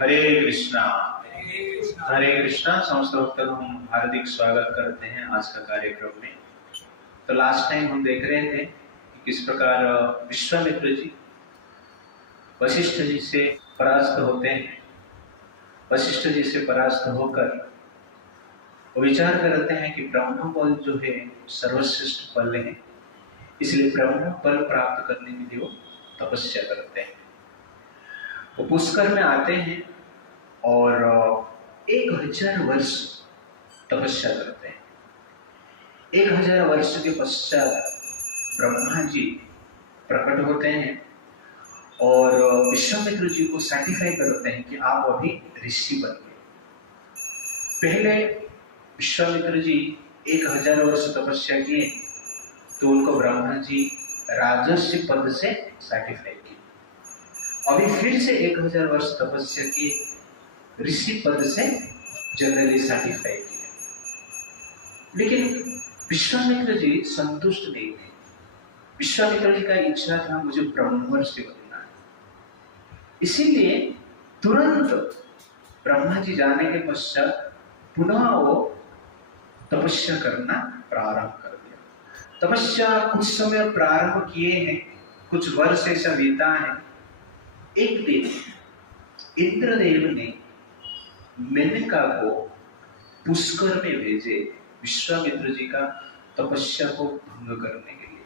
हरे कृष्णा। हरे कृष्णा। समस्त भक्तों को हम हार्दिक स्वागत करते हैं आज का कार्यक्रम में। तो लास्ट टाइम हम देख रहे थे कि किस प्रकार विश्वामित्र जी वशिष्ठ जी से परास्त होते हैं। वशिष्ठ जी से परास्त होकर वो विचार करते हैं कि ब्रह्म पल जो है सर्वश्रेष्ठ पल है, इसलिए ब्रह्म पल प्राप्त करने के लिए वो तपस्या करते हैं। वो पुष्कर में आते हैं और 1000 वर्ष तपस्या करते हैं। 1000 वर्ष के पश्चात ब्रह्मा जी प्रकट होते हैं और विश्वामित्र जी को सर्टिफाई करते हैं कि आप अभी ऋषि बन गए। पहले विश्वामित्र जी 1000 वर्ष तपस्या किए तो उनको ब्रह्मा जी राजर्षि पद से सर्टिफाई किए। अभी फिर से 1000 वर्ष तपस्या किए, ऋषि पद से जनरली सर्टिफाई किया। लेकिन विश्वामित्र जी संतुष्ट नहीं थे। विश्वामित्र जी का इच्छा था मुझे ब्रह्मर्षि बनना है। इसीलिए तुरंत ब्रह्मा जी जाने के पश्चात पुनः वो तपस्या करना प्रारंभ कर दिया। तपस्या कुछ समय प्रारंभ किए हैं, कुछ वर्ष ऐसा बीता है। एक दिन इंद्रदेव ने मेनका को पुष्कर में भेजे विश्वामित्र जी का तपस्या को भंग करने के लिए।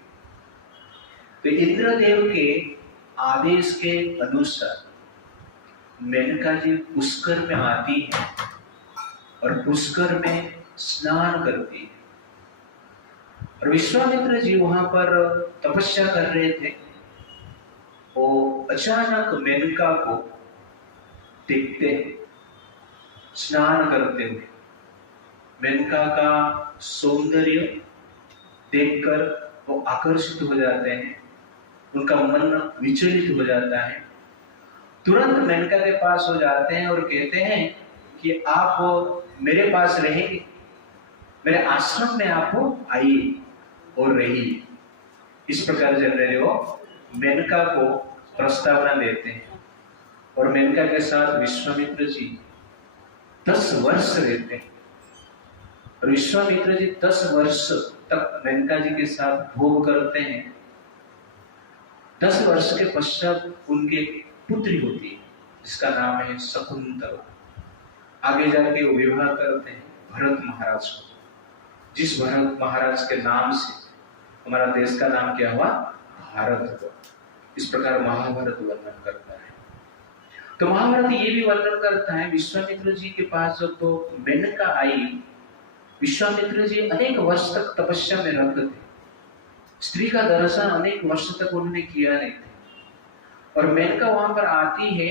तो इंद्रदेव के आदेश के अनुसार मेनका जी पुष्कर में आती है और पुष्कर में स्नान करती है। और विश्वामित्र जी वहां पर तपस्या कर रहे थे। वो अचानक मेनका को देखते हैं स्नान करते हुए। मेनका का सौंदर्य देखकर वो आकर्षित हो जाते हैं, उनका मन विचलित हो जाता है। तुरंत मेनका के पास हो जाते हैं और कहते हैं कि आप मेरे पास रहेंगे, मेरे आश्रम में आप आइए और रहिए। इस प्रकार जनरली वो मेनका को प्रस्तावना देते हैं और मेनका के साथ विश्वामित्र जी 10 वर्ष रहते हैं। और विश्वामित्र जी 10 वर्ष तक मेनका जी के साथ भोग करते हैं। 10 वर्ष के पश्चात उनकी पुत्री होती है जिसका नाम है शकुंतला। आगे जाके वो विवाह करते हैं भरत महाराज को, जिस भरत महाराज के नाम से हमारा देश का नाम क्या हुआ, भारत हुआ। इस प्रकार महाभारत वर्णन करता है। तो महाभारत ये भी वर्णन करता है विश्वामित्र जी के पास जब तो मेनका आई, विश्वामित्र जी अनेक वर्ष तक तपस्या में रत थे। स्त्री का दर्शन अनेक वर्ष तक उन्होंने किया नहीं था। और मेनका वहां पर आती है,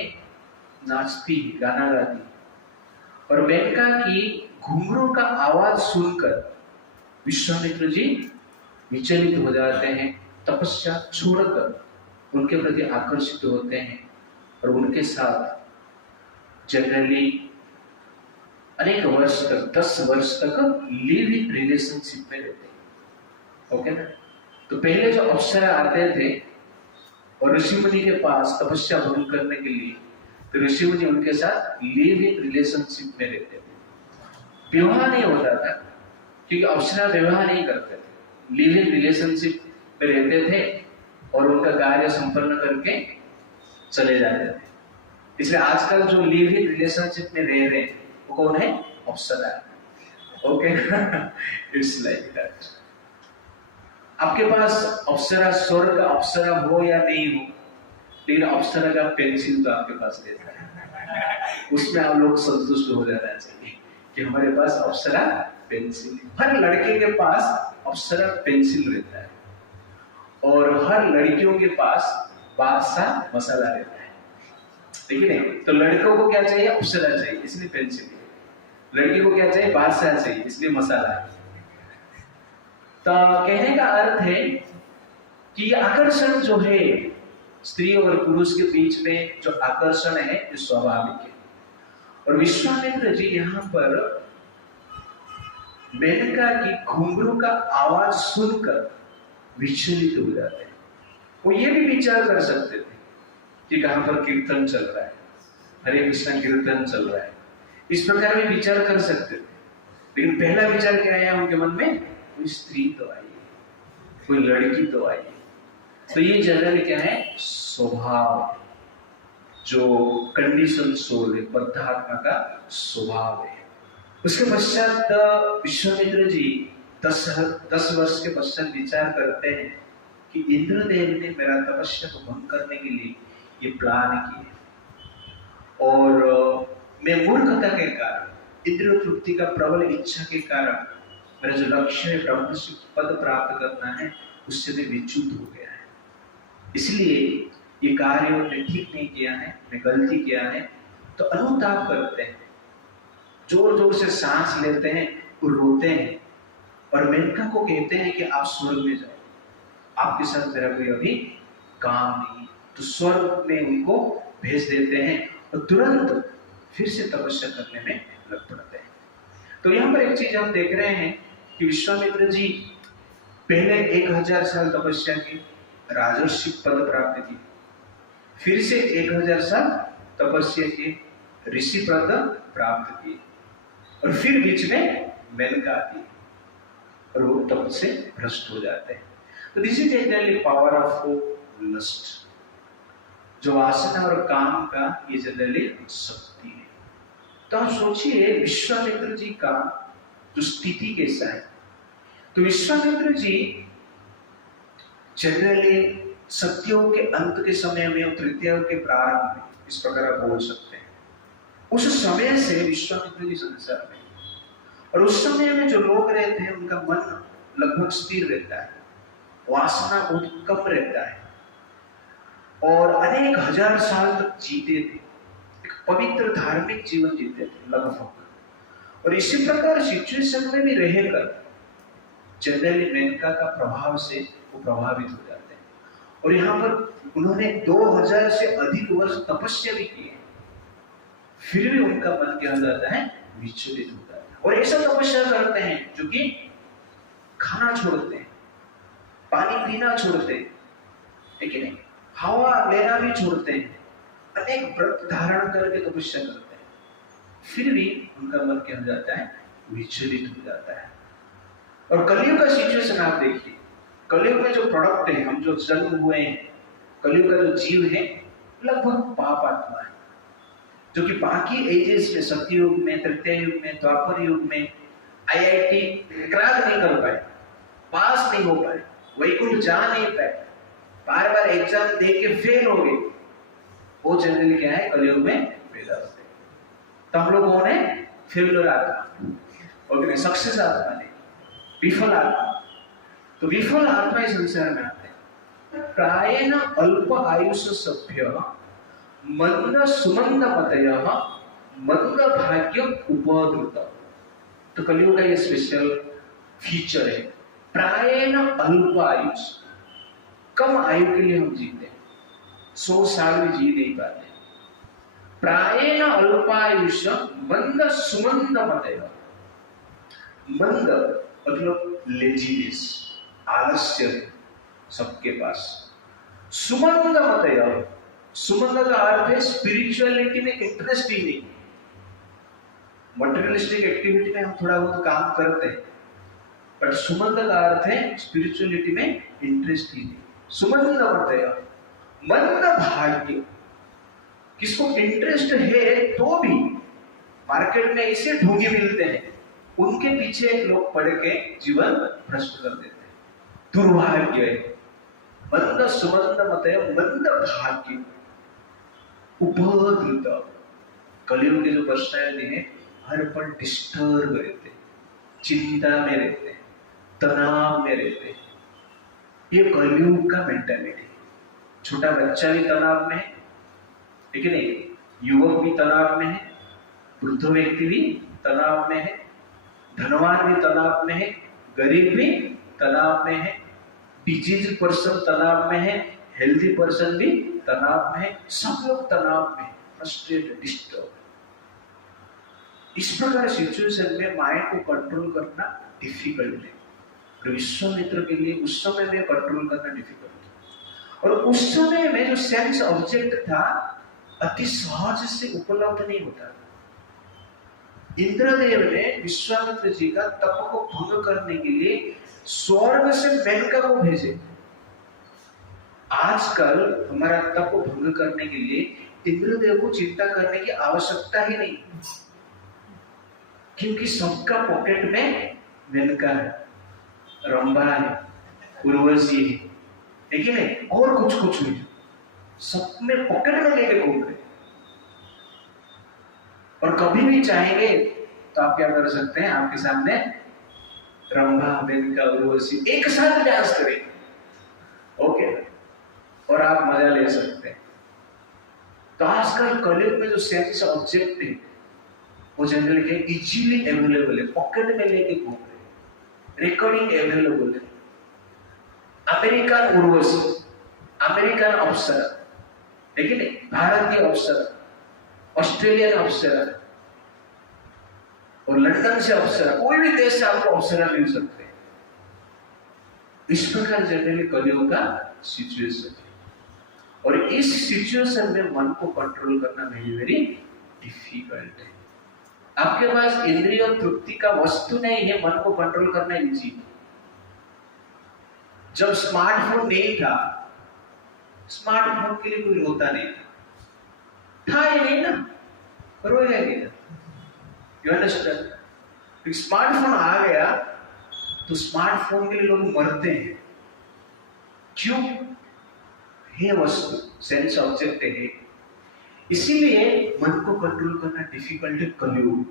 नाचती है, गाना गाती है। और मेनका की घुंघरू का आवाज सुनकर विश्वामित्र जी विचलित हो जाते हैं, तपस्या छोड़कर उनके प्रति आकर्षित होते हैं और उनके साथ जनरली अनेक वर्ष तक 10 वर्ष तक लिव इन रिलेशनशिप में रहते हैं। ओके ना। तो पहले जो अप्सरा आते थे और ऋषि मुनि के पास तपस्या भंग करने के लिए, तो ऋषि मुनि उनके साथ लिव इन रिलेशनशिप में रहते थे। विवाह नहीं होता था क्योंकि अप्सरा विवाह नहीं करते थे, लिव इन रिलेशनशिप में रहते थे और उनका कार्य संपन्न करके चले जाते थे। इसलिए आजकल जो लिव इन रिलेशनशिप में रह रहे हैं वो कौन है, Apsara. Okay, it's like that. आपके पास अप्सरा, स्वर्ग का अप्सरा हो या नहीं हो, लेकिन अप्सरा का पेंसिल तो आपके पास रहता है। उसमें आप लोग संतुष्ट हो जाना चाहिए कि हमारे पास अप्सरा पेंसिल। हर लड़के के पास अप्सरा पेंसिल रहता है और हर लड़कियों के पास बादशाह मसाला रहता है। ठीक है। तो लड़कों को क्या चाहिए, अप्सरा चाहिए, इसलिए पेंसिल। लड़की को क्या चाहिए, बादशाह चाहिए, इसलिए मसाला। तो कहने का अर्थ है कि आकर्षण जो है स्त्री और पुरुष के बीच में, जो आकर्षण है ये स्वाभाविक है। और विश्वामित्र जी यहाँ पर मेनका की घुंघरू का आवाज सुनकर विचलित हो जाते हैं। वो ये भी विचार कर सकते थे कि कहां पर कीर्तन चल रहा है, हरे कृष्ण कीर्तन चल रहा है। इस प्रकार भी विचार कर सकते थे, लेकिन पहला विचार क्या आया उनके मन में? कोई स्त्री तो आई, कोई लड़की तो आई। तो ये जनरली क्या है? स्वभाव, जो कंडीशन सोल है, बद्धात्मा का स्वभाव है। उसके पश्चात विश्वामित्र जी 10 वर्ष के पश्चात विचार करते हैं कि इंद्रदेव ने मेरा तपस्या को भंग करने के लिए ये प्लान किया, और मैं मूर्खता के कारण, इंद्रिय तृप्ति का प्रबल इच्छा के कारण मेरा जो लक्ष्य है ब्रह्मर्षि पद प्राप्त करना है, उससे मैं विच्युत हो गया है। इसलिए ये कार्य मैं ठीक नहीं किया है, मैं गलती किया है। तो अनुताप करते हैं, जोर जोर से सांस लेते हैं और रोते हैं, और मेनका को कहते हैं कि आप स्वर्ग में जाओ, आपके साथ मेरा कोई अभी काम नहीं। तो स्वर्ग में उनको भेज देते हैं और तुरंत फिर से तपस्या करने में लग पड़ते हैं। तो यहाँ पर एक चीज हम देख रहे हैं कि विश्वामित्र जी पहले 1000 साल तपस्या की, राजर्षि पद प्राप्त की, फिर से 1000 साल तपस्या की, ऋषि पद प्राप्त की, और फिर बीच में मेनका आती है और वो तप से भ्रष्ट हो जाते हैं। तो this is actually power of lust, जो वासना और काम का ये जनरली शक्ति है। तो आप सोचिए विश्वामित्र जी का जो स्थिति कैसा है। तो विश्वामित्र जी जनरली सत्युग के अंत के समय में और तृतीयुग के प्रारंभ में, इस प्रकार आप बोल सकते हैं, उस समय से विश्वामित्र जी संसार में, और उस समय में जो लोग रहते हैं उनका मन लगभग स्थिर रहता है, वासना बहुत कम रहता है, और अनेक हजार साल तक जीते थे, एक पवित्र धार्मिक जीवन जीते थे लगभग। और इसी प्रकार सिचुएशन में भी रहकर जनरली मेनका का प्रभाव से वो प्रभावित हो जाते हैं, और यहाँ पर उन्होंने 2000 से अधिक वर्ष तपस्या भी की है, फिर भी उनका मन क्या हो जाता है? विचलित हो जाता है। और ऐसा तपस्या करते हैं जो कि खाना छोड़ते हैं, पानी पीना छोड़ते हैं, ठीक है, हवा लेना भी छोड़ते हैं, अनेक व्रत धारण करके तपस्या करते हैं, फिर भी उनका मन क्या हो जाता है? विचलित हो जाता है। और कलयुग का सिचुएशन आप देखिए, कलयुग में जो प्रोडक्ट है, हम जो जन्म हुए हैं, कलयुग का जो जीव है लगभग पाप आत्मा है, जो कि बाकी एजेस में, सत्ययुग में, तृतीय युग में, द्वापर युग में IIT क्रैक नहीं कर पाए, पास नहीं हो पाए, वैकुंठ जा नहीं पाए, बार बार एग्जाम दे के फेल हो गए, वो जनरली क्या है? कलयुग में पैदा होते हैं। तो हम लोग कौन है? फेलियर आत्मा, और सक्सेस आत्मा नहीं, विफल आत्मा। तो विफल आत्मा इस संसार में आते हैं। प्रायेण अल्प आयुष सभ्य मंद सुमंद मतयः मंद भाग्य उपद्रुत। तो कलयुग का ये स्पेशल फीचर है, प्रायेण अल्प आयुष, कम आयु के लिए हम जीते हैं, 100 साल भी जी नहीं पाते। प्रायेण अल्पायुष मंद सुमंद मतयः, मंद मतलब लेजीनेस, आलस्य सबके पास। सुमंद मतयः, सुमंद का अर्थ है स्पिरिचुअलिटी में इंटरेस्ट ही नहीं, मटेरियलिस्टिक एक्टिविटी में हम थोड़ा बहुत काम करते हैं, बट सुमंद का अर्थ है स्पिरिचुअलिटी में इंटरेस्ट ही नहीं। सुमंद मतयः, मंद भाग्य, किसको इंटरेस्ट है तो भी मार्केट में ऐसे ढोंगे मिलते हैं, उनके पीछे लोग पड़ के जीवन भ्रष्ट कर देते हैं, दुर्भाग्य है। मंद सुमंद मतयः मंद भाग्य उपद्रुत। कलयुग के जो पर्सनैलिटी है हर पल डिस्टर्ब रहते, चिंता में रहते, तनाव में रहते, ये कलयुग का मेंटालिटी। छोटा बच्चा भी तनाव में है, ठीक है नहीं, युवक भी तनाव में है, वृद्ध व्यक्ति भी तनाव में है, धनवान भी तनाव में है, गरीब भी तनाव में है, डिजीज पर्सन तनाव में है, हेल्थी पर्सन भी तनाव में है, सब लोग तनाव में, फ्रस्ट्रेटेड, डिस्टर्ब। इस प्रकार सिचुएशन में माइंड को कंट्रोल करना डिफिकल्ट है, और विश्वामित्र के लिए उस समय में कंट्रोल करना डिफिकल्ट है। और उस समय में जो सेंस ऑब्जेक्ट था अति सहज से उपलब्ध नहीं होता। इंद्रदेव ने विश्वामित्र जी का तप को भंग करने के लिए स्वर्ग से मेनका को भेजे। आजकल हमारा तप को भंग करने के लिए इंद्रदेव को चिंता करने की आवश्यकता ही नहीं, क्योंकि सबका पॉकेट में मेनका है, रंभा है, उर्वशी है कि नहीं, और कुछ नहीं, सब में पॉकेट में लेके घूम रहे। और कभी भी चाहेंगे तो आप क्या कर सकते हैं, आपके सामने रंभा, मेनका, उर्वशी एक साथ डांस करें, ओके, और आप मजा ले सकते हैं। तो आजकल कलयुग में जो सेंस ऑब्जेक्ट है वो जनरली क्या इजीली अवेलेबल है, पॉकेट में लेके घूम रहे, रिकॉर्डिंग अवेलेबल है। अमेरिकन उर्वशी, अमेरिकन अप्सरा, लेकिन भारतीय अप्सरा, ऑस्ट्रेलियन अप्सरा और लंदन से अप्सरा, कोई भी देश से आपको अप्सरा मिल सकते हैं। इस प्रकार जनरली कलयुग का सिचुएशन है, और इस सिचुएशन में मन को कंट्रोल करना वेरी वेरी डिफिकल्ट है। आपके पास इंद्रिय तृप्ति का वस्तु नहीं है, मन को कंट्रोल करना इजी। जब स्मार्टफोन नहीं था, स्मार्टफोन के लिए कोई रोता नहीं था ही नहीं ना, रोएगा क्या? You understand? स्मार्टफोन आ गया तो स्मार्टफोन के लिए लोग मरते हैं। क्यों? है वस्तु, सेंस ऑब्जेक्ट है, इसीलिए मन को कंट्रोल करना डिफिकल्ट है कलयुग।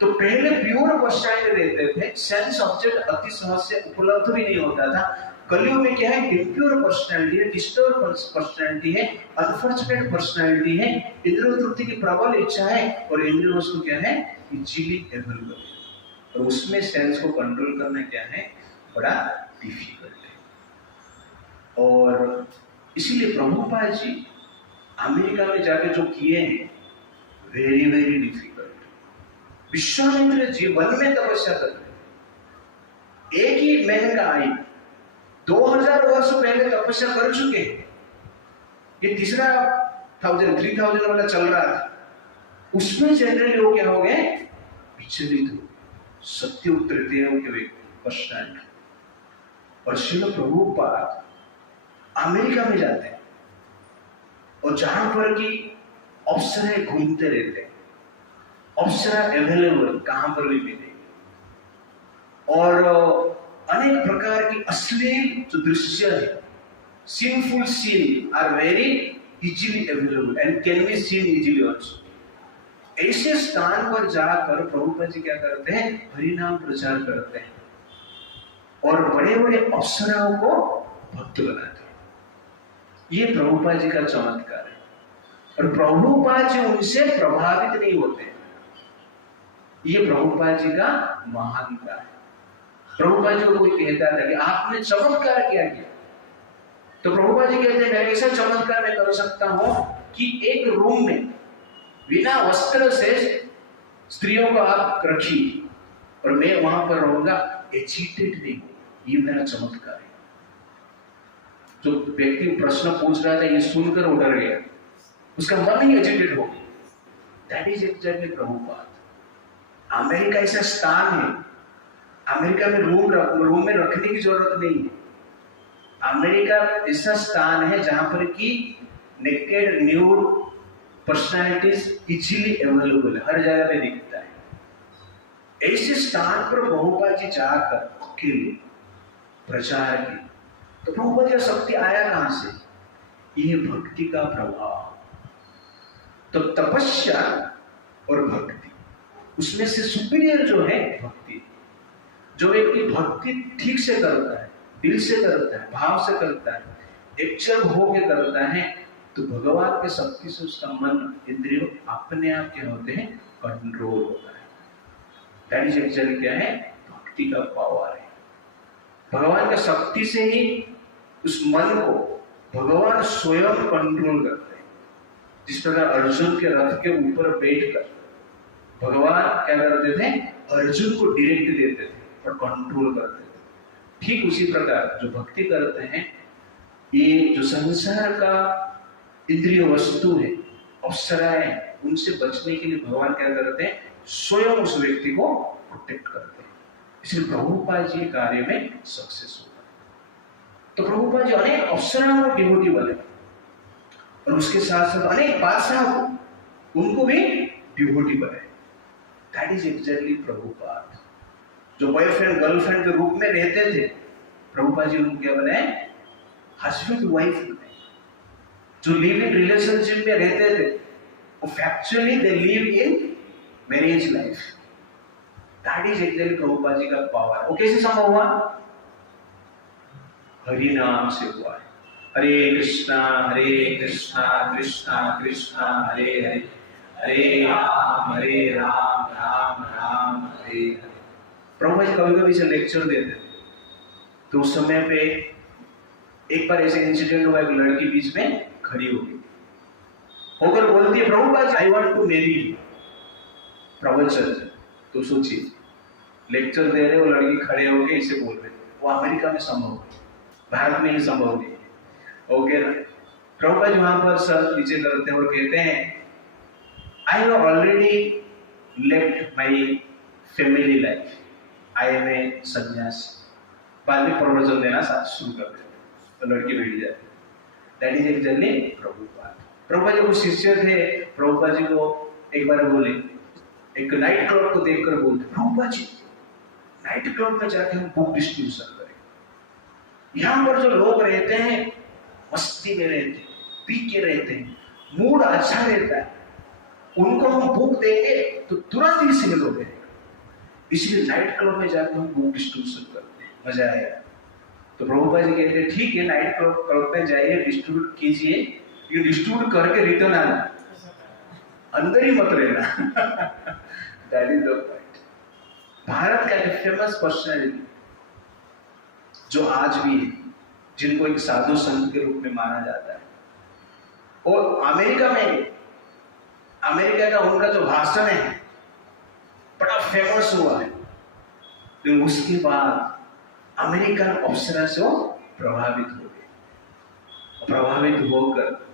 तो पहले प्योर पर्सनैलिटी रहते थे, सेंस ऑब्जेक्ट अति सहज से उपलब्ध भी नहीं होता था। कलयुग में क्या है, इम्प्योर पर्सनैलिटी है, डिस्टर्ब पर्सनैलिटी है, अनफॉर्चुनेट पर्सनैलिटी है, इंद्रिय तृप्ति की प्रबल इच्छा है, और इंद्रिय वस्तु क्या है, इजीली अवेलेबल है, और उसमें सेंस को कंट्रोल करना क्या है, बड़ा डिफिकल्ट है। और इसीलिए प्रभुपाद जी अमेरिका में जाके जो किए हैं, very very difficult. Vishwamitra ji one में तपस्या कर रहे, एक ही मेनका आई, 2000 वर्ष पहले तपस्या कर चुके हैं, ये तीसरा 3000 वाला चल रहा था, उसमें जनरली लोग क्या हो गए, विचलित हो, सत्य तृतीय के पर्सनैलिटी। और श्रील प्रभुपाद अमेरिका में जाते हैं, और जहां पर की अप्सराएं घूमते रहते हैं, अप्सरा अवेलेबल कहां पर भी मिलेगी, और अनेक प्रकार की अश्लील जो दृश्य है, sinful scene are very easily available and can be seen easily also। ऐसे स्थान पर जाकर प्रभुपाद जी क्या करते हैं, हरिनाम प्रचार करते हैं, और बड़े बड़े अप्सराओं को भक्त बनाते हैं। ये प्रभुपाद जी का चमत्कार है, और प्रभुपाद जी उनसे प्रभावित नहीं होते, ये प्रभुपाद जी का महानता है। प्रभुपाद जी को कोई कहता था कि आपने चमत्कार क्या किया, तो प्रभुपाद जी कहते हैं, ऐसा चमत्कार मैं कर सकता हूं कि एक रूम में बिना वस्त्र से स्त्रियों को आप रखिए, और मैं वहां पर रहूंगा, एजिटेट नहीं, ये मेरा चमत्कार है। जो व्यक्ति प्रश्न पूछ रहा था, ये सुनकर वो डर गया, उसका मन ही एजिटेट हो गया। That is exactly Prabhupada. America ऐसा स्थान है, अमेरिका में रूम में रखने की जरूरत नहीं है। अमेरिका ऐसा स्थान है जहां पर कि naked nude personalities easily available है, हर जगह पे दिखता है। ऐसे स्थान पर प्रभुपाद जी जाकर अकेले प्रचार की, तो प्रभुपाद जी का शक्ति आया कहां से, ये भक्ति का प्रभाव। तो तपस्या और भक्ति, उसमें से सुपीरियर जो है भक्ति। जो व्यक्ति भक्ति ठीक से करता है, दिल से करता है, भाव से करता है, एक्चुअल होके करता है, तो भगवान के शक्ति से उसका मन, इंद्रियों अपने आप क्या होते हैं, कंट्रोल होता है। दैट इज एक्चुअली क्या है, भक्ति का पावर है। भगवान का शक्ति से ही उस मन को भगवान स्वयं कंट्रोल करते हैं। जिस प्रकार अर्जुन के रथ के ऊपर बैठकर भगवान क्या करते थे, अर्जुन को डायरेक्ट देते थे और कंट्रोल करते थे। ठीक उसी प्रकार जो भक्ति करते हैं, ये जो संसार का इंद्रिय वस्तु है, अप्सराएं, उनसे बचने के लिए भगवान क्या करते हैं, स्वयं उस व्यक्ति को प्रोटेक्ट करते हैं। इसलिए प्रभुपाद जी कार्य में सक्सेस होगा। तो प्रभुपाद जी अनेक अप्सराओं को डिवोटी बने और उसके साथ साथ अनेक बादशाह को उनको भी डिवोटी बनाए। That is exactly Prabhupada. जो बॉयफ्रेंड गर्लफ्रेंड के रूप में रहते थे, प्रभुपाद जी उनको क्या बनाए, हस्बैंड वाइफ बनाए। जो लिव इन रिलेशनशिप में रहते थे, वो factually they live in marriage life. That is exactly Prabhupad ji का पावर। वो कैसे संभव हुआ? हरि नाम से हुआ है। हरे कृष्णा कृष्णा कृष्णा हरे हरे, हरे राम राम राम हरे हरे। प्रभुपाद जी कभी कभी से लेक्चर देते थे, तो उस समय पे एक बार ऐसे इंसिडेंट हुआ, एक लड़की बीच में खड़ी हो गई, होकर बोलती है, Prabhupad ji I want to marry you. प्रवचन, तो सोचिए लेक्चर दे रहे, वो लड़की खड़े होके इसे बोल रहे। वो अमेरिका में संभव है, भारत में ही संभव नहीं है। ओके ना? प्रभुपाद जी वहां पर सर नीचे करते हैं और कहते हैं, I have already left my family life, I am a sannyasi. बाद में प्रवचन देना शुरू कर देते, तो लड़की बैठ जाती। That is actually Prabhupad. Prabhupad ji को शिष्य थे, प्रभुपाद जी को एक बार बोले, एक नाइट क्लब को देखकर बोलते, प्रभुपाद जी नाइट क्लब में जाके हम बुक डिस्ट्रीब्यूशन करें। यहाँ पर जो लोग रहते हैं मस्ती में रहते हैं, पी के रहते हैं, मूड अच्छा रहता है, उनको हम बुक देंगे तो तुरंत ही सेल हो जाएगा। इसलिए नाइट क्लब में जाकर हम बुक डिस्ट्रीब्यूशन करते हैं, मजा आएगा। तो प्रभुपाद जी कहते हैं, ठीक है नाइट क्लब में जाइए, डिस्ट्रीब्यूट कीजिए, ये डिस्ट्रीब्यूट करके रिटर्न आना, अंदर ही मत रहना। That is the point. Bharat का एक फेमस पर्सनैलिटी जो आज भी है, जिनको एक साधु संत के रूप में माना जाता है, और अमेरिका का उनका जो भाषण है बड़ा फेमस हुआ है, लेकिन उसके बाद अमेरिकन अप्सरा से वो प्रभावित हो गए। प्रभावित होकर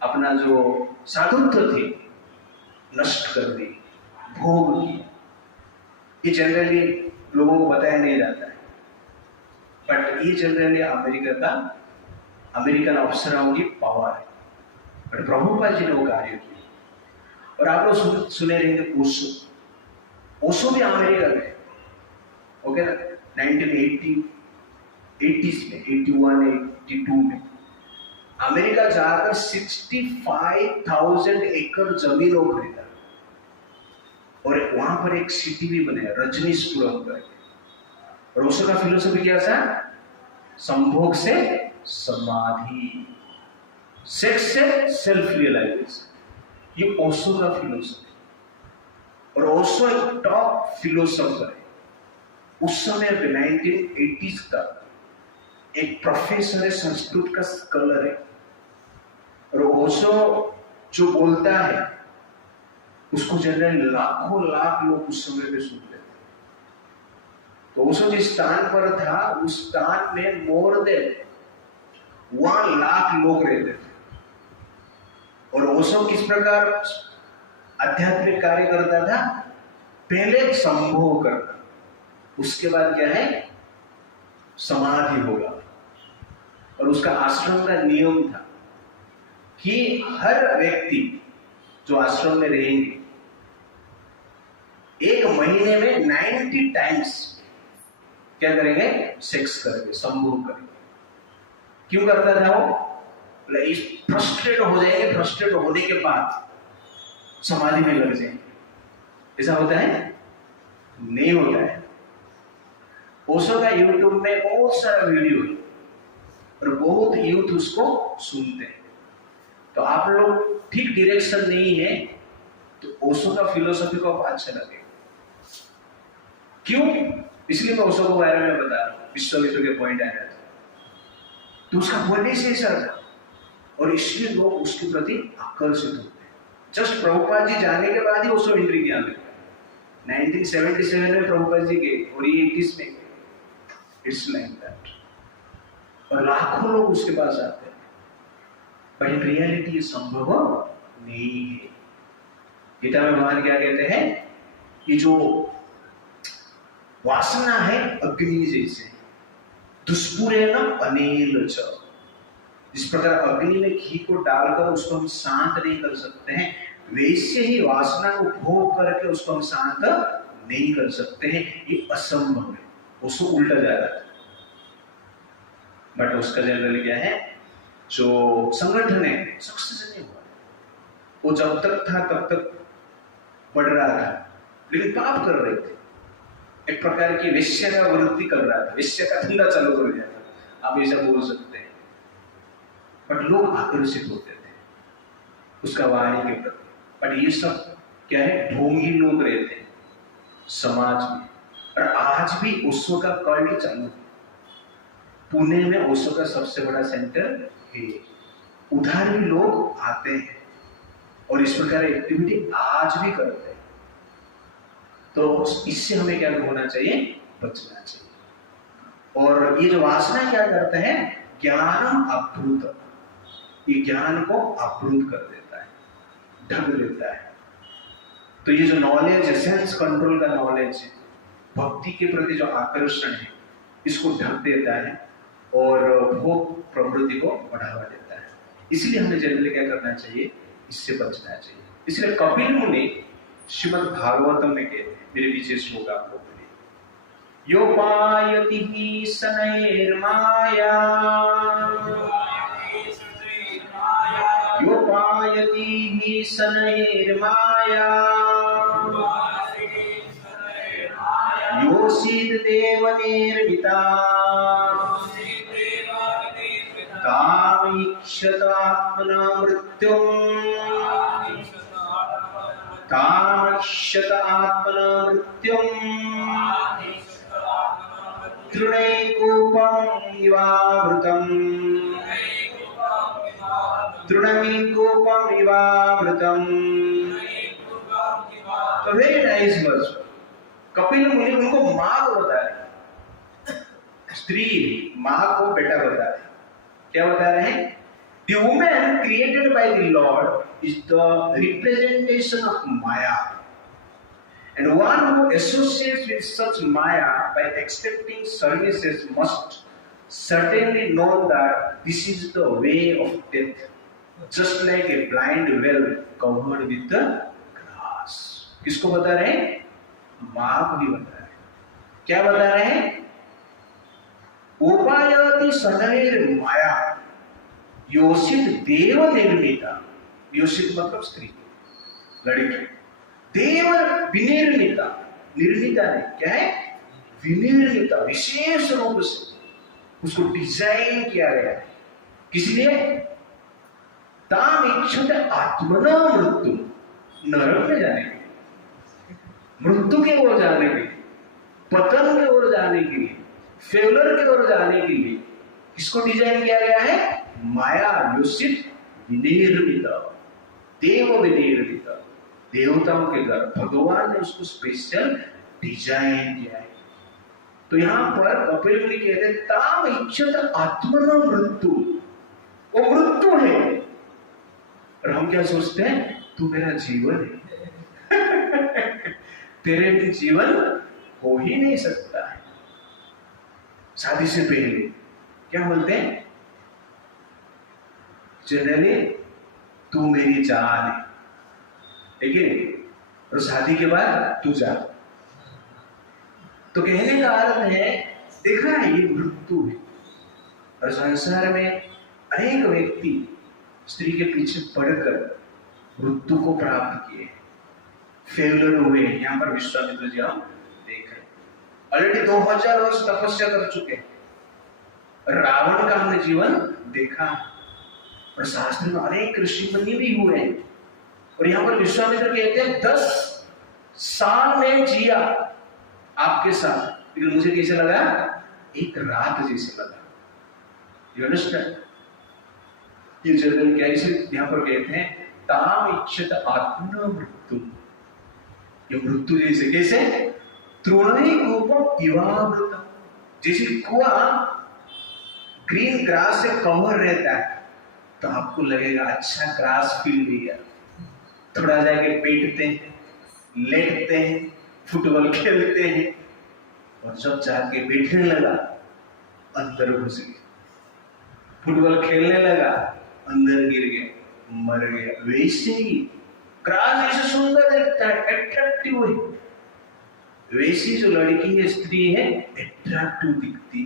अपना जो साधुत्व थी नष्ट कर दी, भोग किया। ये जनरली लोगों को बताया नहीं जाता है, बट ये जनरली अमेरिकन अप्सराओं की पावर है। बट प्रभुपाद जी ने वो कार्य किया। और आप लोग सुने रहेंगे ओशो भी अमेरिका में, ओके ना, 1980s में, 81, 82 में अमेरिका जाकर 65,000 एकड़ जमीन वो खरीदा और वहां पर एक सिटी भी बनाया, रजनीशपुरम करके। और ओशो का फिलोसफी क्या था? संभोग से समाधि, सेक्स से सेल्फ रियलाइजेशन। ये ओशो का फिलोसफी। और ओशो एक टॉप फिलोसोफर है। उस समय 1980s का एक प्रोफेसर है, संस्कृत का स्कॉलर है। और ओशो जो बोलता है उसको जनरली लाखों लाख लोग उस समय पे सुनते थे। तो ओशो जिस स्थान पर था, उस स्थान में मोर देन 1 लाख लोग रहते थे। और ओशो किस प्रकार आध्यात्मिक कार्य करता था? पहले संभोग करता, उसके बाद क्या है, समाधि होगा। और उसका आश्रम का नियम था कि हर व्यक्ति जो आश्रम में रहेंगे 1 महीने में 90 टाइम्स क्या करेंगे? सेक्स करेंगे, संभोग करेंगे। क्यों करता था वो? फ्रस्ट्रेट हो जाएंगे, फ्रस्ट्रेट होने के बाद समाधि में लग जाएंगे। ऐसा होता है? नहीं होता है। ओशो का यूट्यूब में बहुत सारा वीडियो है और बहुत यूथ उसको सुनते हैं। तो आप लोग ठीक डायरेक्शन नहीं है तो ओशो का फिलोसफी को आप अच्छा लगेगा। क्यों? इसलिए मैं ओशो के बारे में बता रहा हूँ, विश्व के पॉइंट आ रहा था। तो उसका बोलने से ऐसा था और इसलिए लोग उसके प्रति आकर्षित होते हैं। जस्ट प्रभुपाद जी जाने के बाद ही ओशो एंट्री किया। 1977 में प्रभुपाद जी गए और ये 80s में गए। It's like that. और लाखों लोग उसके पास आते हैं, बट इन रियलिटी ये संभव नहीं है। गीता में भगवान क्या कहते हैं? ये जो वासना है अग्नि जैसे, दुष्पूरेण अनिल च। जिस प्रकार अग्नि में घी को डालकर उसको हम शांत नहीं कर सकते हैं, वैसे ही वासना को भोग करके उसको हम शांत नहीं कर सकते हैं। ये असंभव है, उसको उल्टा जा रहा है। बट उसका जनरल क्या है, जो संगठन है सक्सेस नहीं हुआ। वो जब तक था तब तक बढ़ रहा था, लेकिन पाप कर रहे थे, एक प्रकार की वेश्या का वृत्ति कर रहा था, वेश्या का धंधा चालू कर दिया था, आप ऐसा बोल सकते हैं। बट लोग आकर्षित होते थे उसका वाणी के प्रति। बट ये सब क्या है, ढोंगी लोग रहते हैं समाज में। और आज भी ओशो का कल्ट चालू है। पुणे में ओशो का सबसे बड़ा सेंटर है, उधर भी लोग आते हैं और इस प्रकार एक्टिविटी आज भी करते हैं। तो इससे हमें क्या होना चाहिए, बचना चाहिए। और ये जो वासना क्या करते हैं, ज्ञानम अभ्रुत, ये ज्ञान को अभ्रुत कर देता है, ढक देता है। तो ये जो नॉलेज है, सेंस कंट्रोल का नॉलेज है, भक्ति के प्रति जो आकर्षण है, इसको ढक देता है और भोग प्रवृत्ति को बढ़ावा देता है। इसलिए हमें जनरली क्या करना चाहिए, इससे बचना चाहिए। इसलिए कपिल मुनि श्रीमद् भागवतम में कहते हैं, मेरे पीछे श्लोक आप लोग बोलिए, योपायति ही शनैर्माया, योपायति ही शनैर्माया, योषित देवनिर्मिता, कामीक्षत आत्मना मृत्युम्, कामीक्षत आत्मना मृत्युम्, तृणैकूपम् इवावृतम्, तृणमीकूपम् इवावृतम्। तो वेरी नाइस वर्स। कपिल मुनि उनको माँ को बता रहे, स्त्री माँ को बेटा बता रहे। क्या बता रहे हैं? The woman created by the Lord is the representation of Maya, and one who associates with such Maya by accepting services must certainly know that this is the way of death, just like a blind well covered with the grass. किसको बता रहे हैं? माँ को भी बता रहे हैं। क्या बता रहे हैं? उपायति शनैर माया, योषित देव निर्मिता। योषित मतलब स्त्री, लड़की। देव विनिर्मिता, निर्मिता नहीं, क्या है? विनिर्मिता, विशेष रूप से उसको डिजाइन किया गया है। किस लिए? ताम इच्छत आत्मना मृत्यु, नरक में जाने के लिए, मृत्यु की ओर जाने के लिए, पतन की ओर जाने के लिए, फेलर की ओर जाने के लिए किसको डिजाइन किया गया है? माया योषित विनिर्मिता, देव विनिर्मिता, देवताओं के घर भगवान ने उसको स्पेशल डिजाइन किया है। तो यहाँ पर कपिल मुनि कहते हैं, ताम इच्छत आत्मना मृत्यु, वो मृत्यु है। और हम क्या सोचते हैं? तू मेरा जीवन है। तेरे भी जीवन हो ही नहीं सकता है। शादी से पहले क्या बोलते हैं? जनरली तू मेरी जान है, लेकिन और शादी के बाद तू जा। तो कहने का अर्थ है, देखा है ये मृत्यु है। और संसार में अनेक व्यक्ति स्त्री के पीछे पड़कर मृत्यु को प्राप्त किए, फेलर हुए। यहाँ पर विश्वामित्र जी हम देख रहे, ऑलरेडी 2000 वर्ष तपस्या कर चुके हैं। रावण का हमने जीवन देखा, और शास्त्र में अनेक ऋषि मुनि भी हुए हैं। और यहाँ पर विश्वामित्र कहते हैं 10 साल में जिया आपके साथ, लेकिन मुझे कैसे लगा? एक रात जैसे लगा। You understand? ये जनरल क्या इसे यहाँ पर कहते हैं, ताम इच्छत आत्मना मृत्यु, ये मृत्यु जैसे। कैसे? तृणैकूपम इवावृतम, जैसे कुआं ग्रीन ग्रास से कवर रहता है तो आपको लगेगा अच्छा ग्रास फील लिया, थोड़ा जाके बैठते हैं, लेटते हैं, फुटबॉल खेलते हैं, और जब जाके बैठने लगा अंदर घुस गया, फुटबॉल खेलने लगा अंदर गिर गया, मर गया। वैसे ही ग्रास ऐसे सुंदर दिखता है, अट्रैक्टिव है, वैसी जो लड़की है, स्त्री है, अट्रैक्टिव दिखती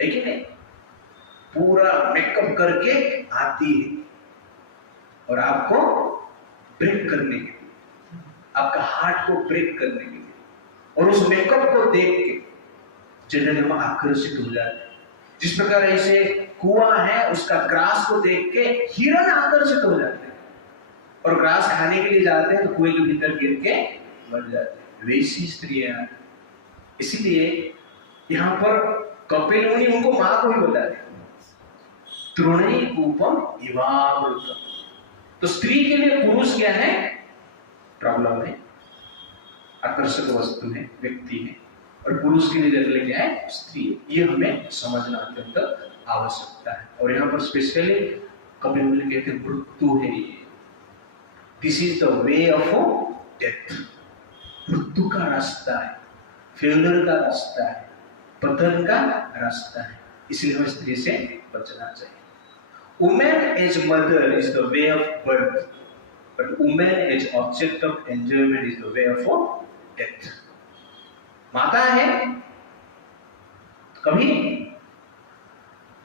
है कि नहीं? पूरा मेकअप करके आती है और आपको ब्रेक करने के लिए, आपका हार्ट को ब्रेक करने के लिए, और उस मेकअप को देख के जनरली हम आकर्षित हो जाते हैं। जिस प्रकार ऐसे कुआं है, उसका ग्रास को देख के हिरण आकर्षित हो जाते हैं और ग्रास खाने के लिए जाते हैं तो कुएं के भीतर गिर के मर जाते हैं। वैसी स्त्रियां, इसीलिए यहाँ पर कपिल मुनि उनको मां को ही बताते हैं, तृणै कूपम इवावृतम। तो स्त्री के लिए पुरुष क्या है? प्रॉब्लम है, आकर्षक वस्तु है, व्यक्ति है, और पुरुष के लिए जनरली क्या है? स्त्री है। ये हमें समझना अत्यंत आवश्यकता है। और यहाँ पर स्पेशली कपिल मुनि कहते हैं मृत्यु है ये, this is the way of death. मृत्यु का रास्ता है, फेलियर का रास्ता है, पतन का रास्ता है, इसलिए हमें स्त्री से बचना चाहिए। Woman as mother is the way of birth, but woman as object of enjoyment is the way of death. माता है कभी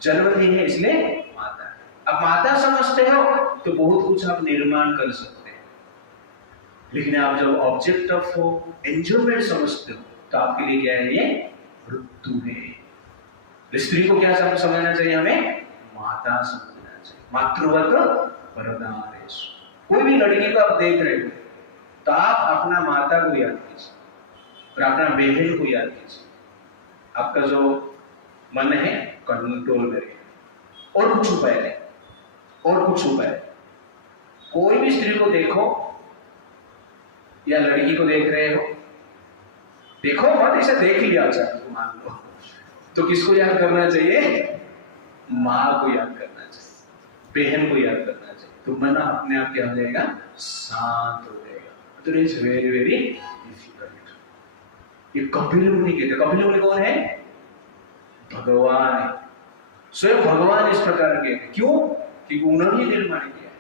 जन्म दी है, इसलिए माता है। अब माता समझते हो तो बहुत कुछ आप निर्माण कर सकते हैं, लेकिन आप जब ऑब्जेक्ट ऑफ एंजॉयमेंट समझते हो तो आपके लिए क्या है? ये मृत्यु है। स्त्री को क्या समझना चाहिए? हमें माता समझना चाहिए। मातृवत वरदानेषु। कोई भी लड़की को आप देख रहे हो तो आप अपना माता को याद कीजिए और अपना बहन को याद कीजिए। आपका जो मन है कंट्रोल में रहे, और कुछ उपाय नहीं, और कुछ उपाय। कोई भी स्त्री को देखो या लड़की को देख रहे हो, देखो मत, इसे देख लिया अचानक मान लो, तो किसको याद करना चाहिए? माँ को याद करना चाहिए, बहन को याद करना चाहिए। तो मन अपने आप क्या हो जाएगा? शांत हो जाएगा। तो इट्स वेरी वेरी डिफिकल्ट। ये कपिल मुनि कहते हैं। कपिल मुनि कौन है? भगवान है, स्वयं भगवान इस प्रकार के। क्यों? कि उन्होंने निर्माण किया है,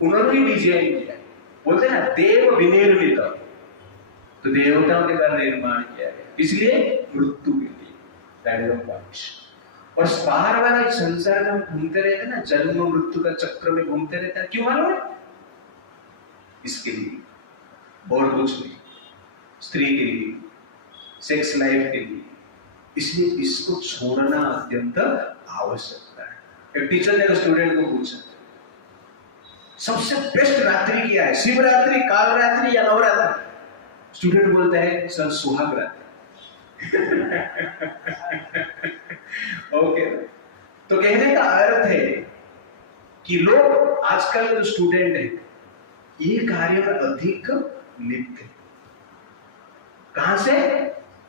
उन्होंने डिजाइन किया है। बोलते हैं ना देव विनिर्मित, तो देवताओं के द्वारा निर्माण किया है, इसलिए मृत्यु के लिए और बार बार संसार में हम घूमते रहते हैं ना, जन्म मृत्यु का चक्र में घूमते रहते हैं। क्यों मालूम है? इसके लिए, और कुछ नहीं। स्त्री के लिए, सेक्स लाइफ के लिए। इसलिए इसको छोड़ना अत्यंत आवश्यकता है। एक टीचर ने स्टूडेंट को पूछा सबसे बेस्ट रात्रि क्या है? शिवरात्रि, कालरात्रि या नवरात्रि? स्टूडेंट बोलता है सर सुहाग रात्रि। ओके, तो कहने का अर्थ है कि लोग आजकल जो स्टूडेंट है ये कार्य में अधिक लिप्त है। कहां से?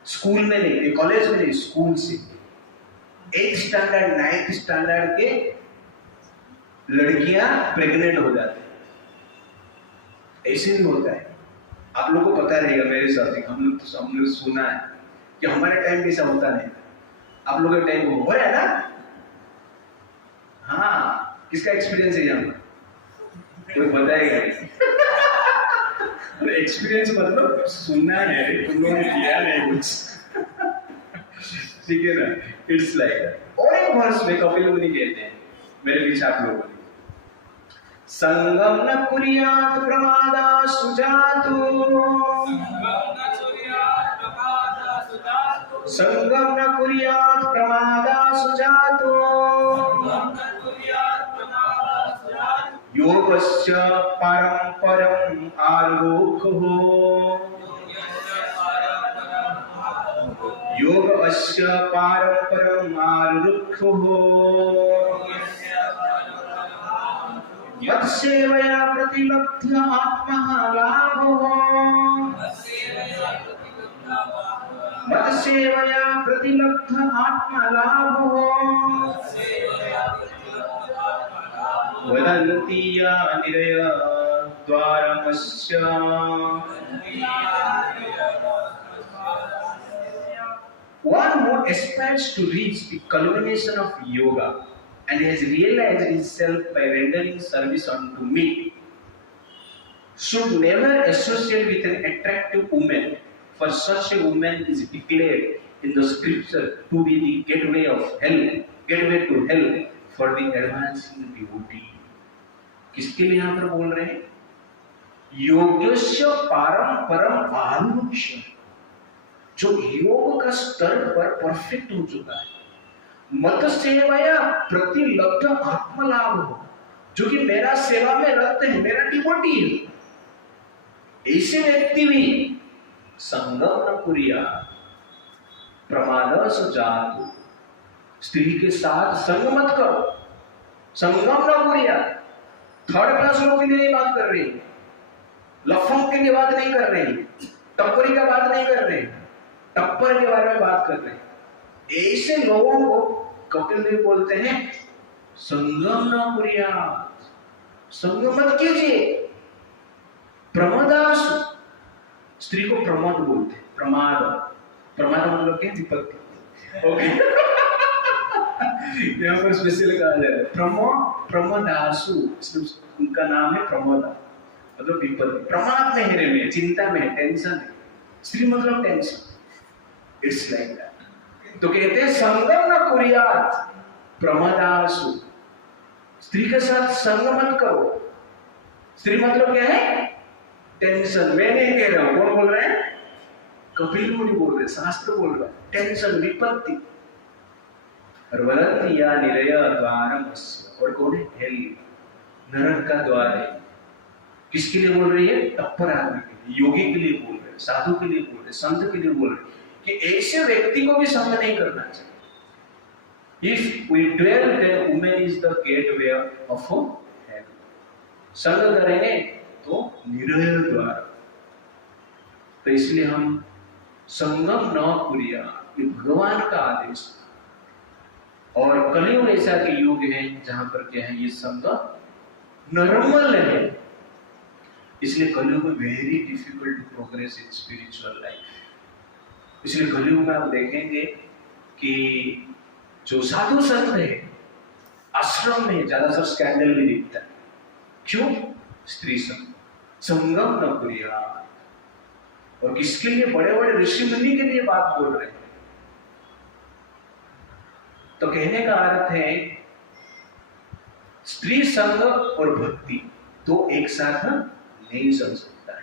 स्कूल में नहीं, कॉलेज में नहीं, स्कूल से। 8th स्टैंडर्ड 9th स्टैंडर्ड के लड़कियां प्रेग्नेंट हो जाती है। ऐसे भी होता है, आप लोगों को पता रहेगा, मेरे साथ हम लोग सुना है कि हमारे टाइम पे ऐसा होता नहीं, आप लोगों के टाइम हो रहा है ना? हाँ, किसका एक्सपीरियंस है यहाँ? कोई बताएगा? एक्सपीरियंस मतलब सुनना है, तुम लोगों ने किया नहीं कुछ। ठीक है ना? It's like. और एक वर्ष में कपिल मुनि कहते हैं, मेरे पीछे आप लोगों ने, संगम न कुर्यात् प्रमादा सुजातु, संगम न कुर्यात् प्रमादा सुजातु, योगस्य परं परं आरुरोहो, योगस्य परं परं आरुरोहो, मत्सेवया प्रतिलब्ध आत्मः लाभः, मत्सेवया प्रतिलब्ध आत्मलाभः, वदन्ति या निरया द्वारमस्य। One who aspires to reach the culmination of yoga and has realized himself by rendering service unto me should never associate with an attractive woman, for such a woman is declared in the scripture to be the gateway to hell for the advancing devotee. किसके लिए यहाँ पर बोल रहे हैं? योगस्य पारम परम आरुक्ष्य, जो योग का स्तर पर परफेक्ट हो चुका है, मत सेवाया प्रतिलब्ध आत्मलाभ हो, जो कि मेरा सेवा में रत है, मेरा डिवोटी है, ऐसे व्यक्ति भी संगम न कुरिया, प्रमादस जातु, स्त्री के साथ संग मत करो, संगम न कुरिया। थर्ड क्लास लोगों के लिए नहीं बात कर रही, लफंग के लिए बात नहीं कर रही, टप्परी का बात नहीं कर रही, टप्पर के बारे में बात कर रहे हैं। ऐसे लोगों को कपिल देव बोलते हैं संगम न कुरिया, संगम मत कीजिए। प्रमदास, स्त्री को प्रमोद बोलते हैं, प्रमाद मतलब क्या? विपत्ति। ओके यहाँ पर स्पेशल कहा जा रहा है प्रमदासु, उनका नाम है प्रमोदा, मतलब विपत्ति। प्रमाद में है, में चिंता में, टेंशन है। स्त्री मतलब टेंशन। It's like that. तो कहते हैं संगम न कुरियात प्रमदासु, स्त्री के साथ संग मत करो। स्त्री मतलब क्या है? टेंशन। मैं नहीं कह रहा हूं, कौन बोल रहे हैं? कपिल मुनि बोल रहे, शास्त्र बोल रहा है। टेंशन, विपत्ति। और वरंती या निरय द्वारमस्य, और कौन है? हेल, नरक का द्वार है। किसके लिए बोल रही है? तत्पर आदमी के लिए, योगी के लिए बोल रहे, साधु के लिए बोल रहे, संत के लिए बोल रहे कि ऐसे व्यक्ति को भी संग नहीं करना चाहिए। If we dwell, then woman is the gateway of hell. संग करेंगे तो निरय द्वार। तो इसलिए हम संगम न कुरिया, ये भगवान का आदेश। और कलियुग ऐसा के युग है जहां पर क्या है, ये संग नॉर्मल है। इसलिए कलियुग में very difficult to progress in spiritual life. इसलिए कलियुग में आप देखेंगे कि जो साधु संत है आश्रम में ज्यादातर स्कैंडल भी दिखता है। क्यों? स्त्री संगम न कुरिया। और किसके लिए? बड़े बड़े ऋषि मुनि के लिए बात बोल रहे हैं। तो कहने का अर्थ है स्त्री संग और भक्ति तो एक साथ नहीं चल सकता है।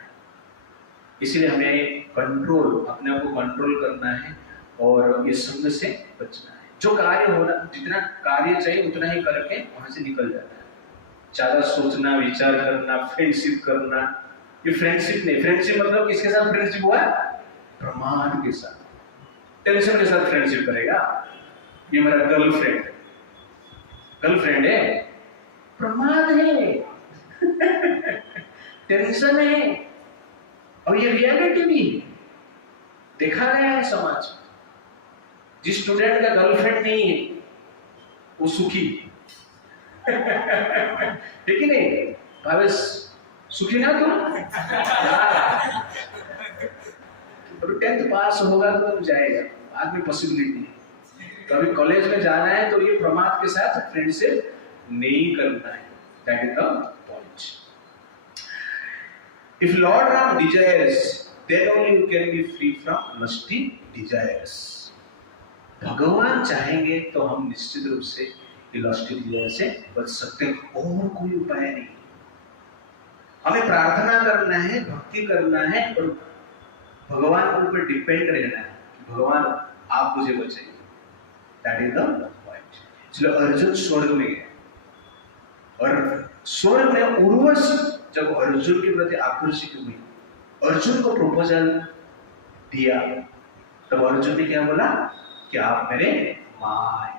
इसलिए हमें कंट्रोल, अपने आप को कंट्रोल करना है और ये संग से बचना है। जो कार्य होना, जितना कार्य चाहिए उतना ही करके वहां से निकल जाता है। ज्यादा सोचना, विचार करना, फ्रेंडशिप करना, ये फ्रेंडशिप नहीं। फ्रेंडशिप मतलब किसके साथ फ्रेंडशिप हुआ? प्रमाद के साथ। टेंशन के साथ फ्रेंडशिप करेगा? ये मेरा गर्लफ्रेंड है, प्रमाद है, टेंशन है। और ये रियलिटी भी देखा गया है समाज। जिस स्टूडेंट का गर्लफ्रेंड नहीं है वो सुखी है कि नहीं? भावेश सुखी ना तुम? तो 10th पास होगा तो जाएगा, बाद में पॉसिबिलिटी है। कभी कॉलेज में जाना है तो ये प्रमाद के साथ फ्रेंडशिप नहीं करना है। That is the point. If Lord Ram desires, then only you can be free from lusty desires. भगवान चाहेंगे तो हम निश्चित रूप से लस्टी डिजायर से बच सकते हैं, और कोई उपाय नहीं। हमें प्रार्थना करना है, भक्ति करना है और भगवान के ऊपर डिपेंड रहना है। भगवान आप मुझे बचाइए। That is the point. इसलिए अर्जुन स्वर्ग में गए और स्वर्ग में उर्वशी जब अर्जुन के प्रति आकर्षित हुई, अर्जुन को प्रपोजल दिया, तब अर्जुन ने क्या बोला कि आप मेरे माँ हैं।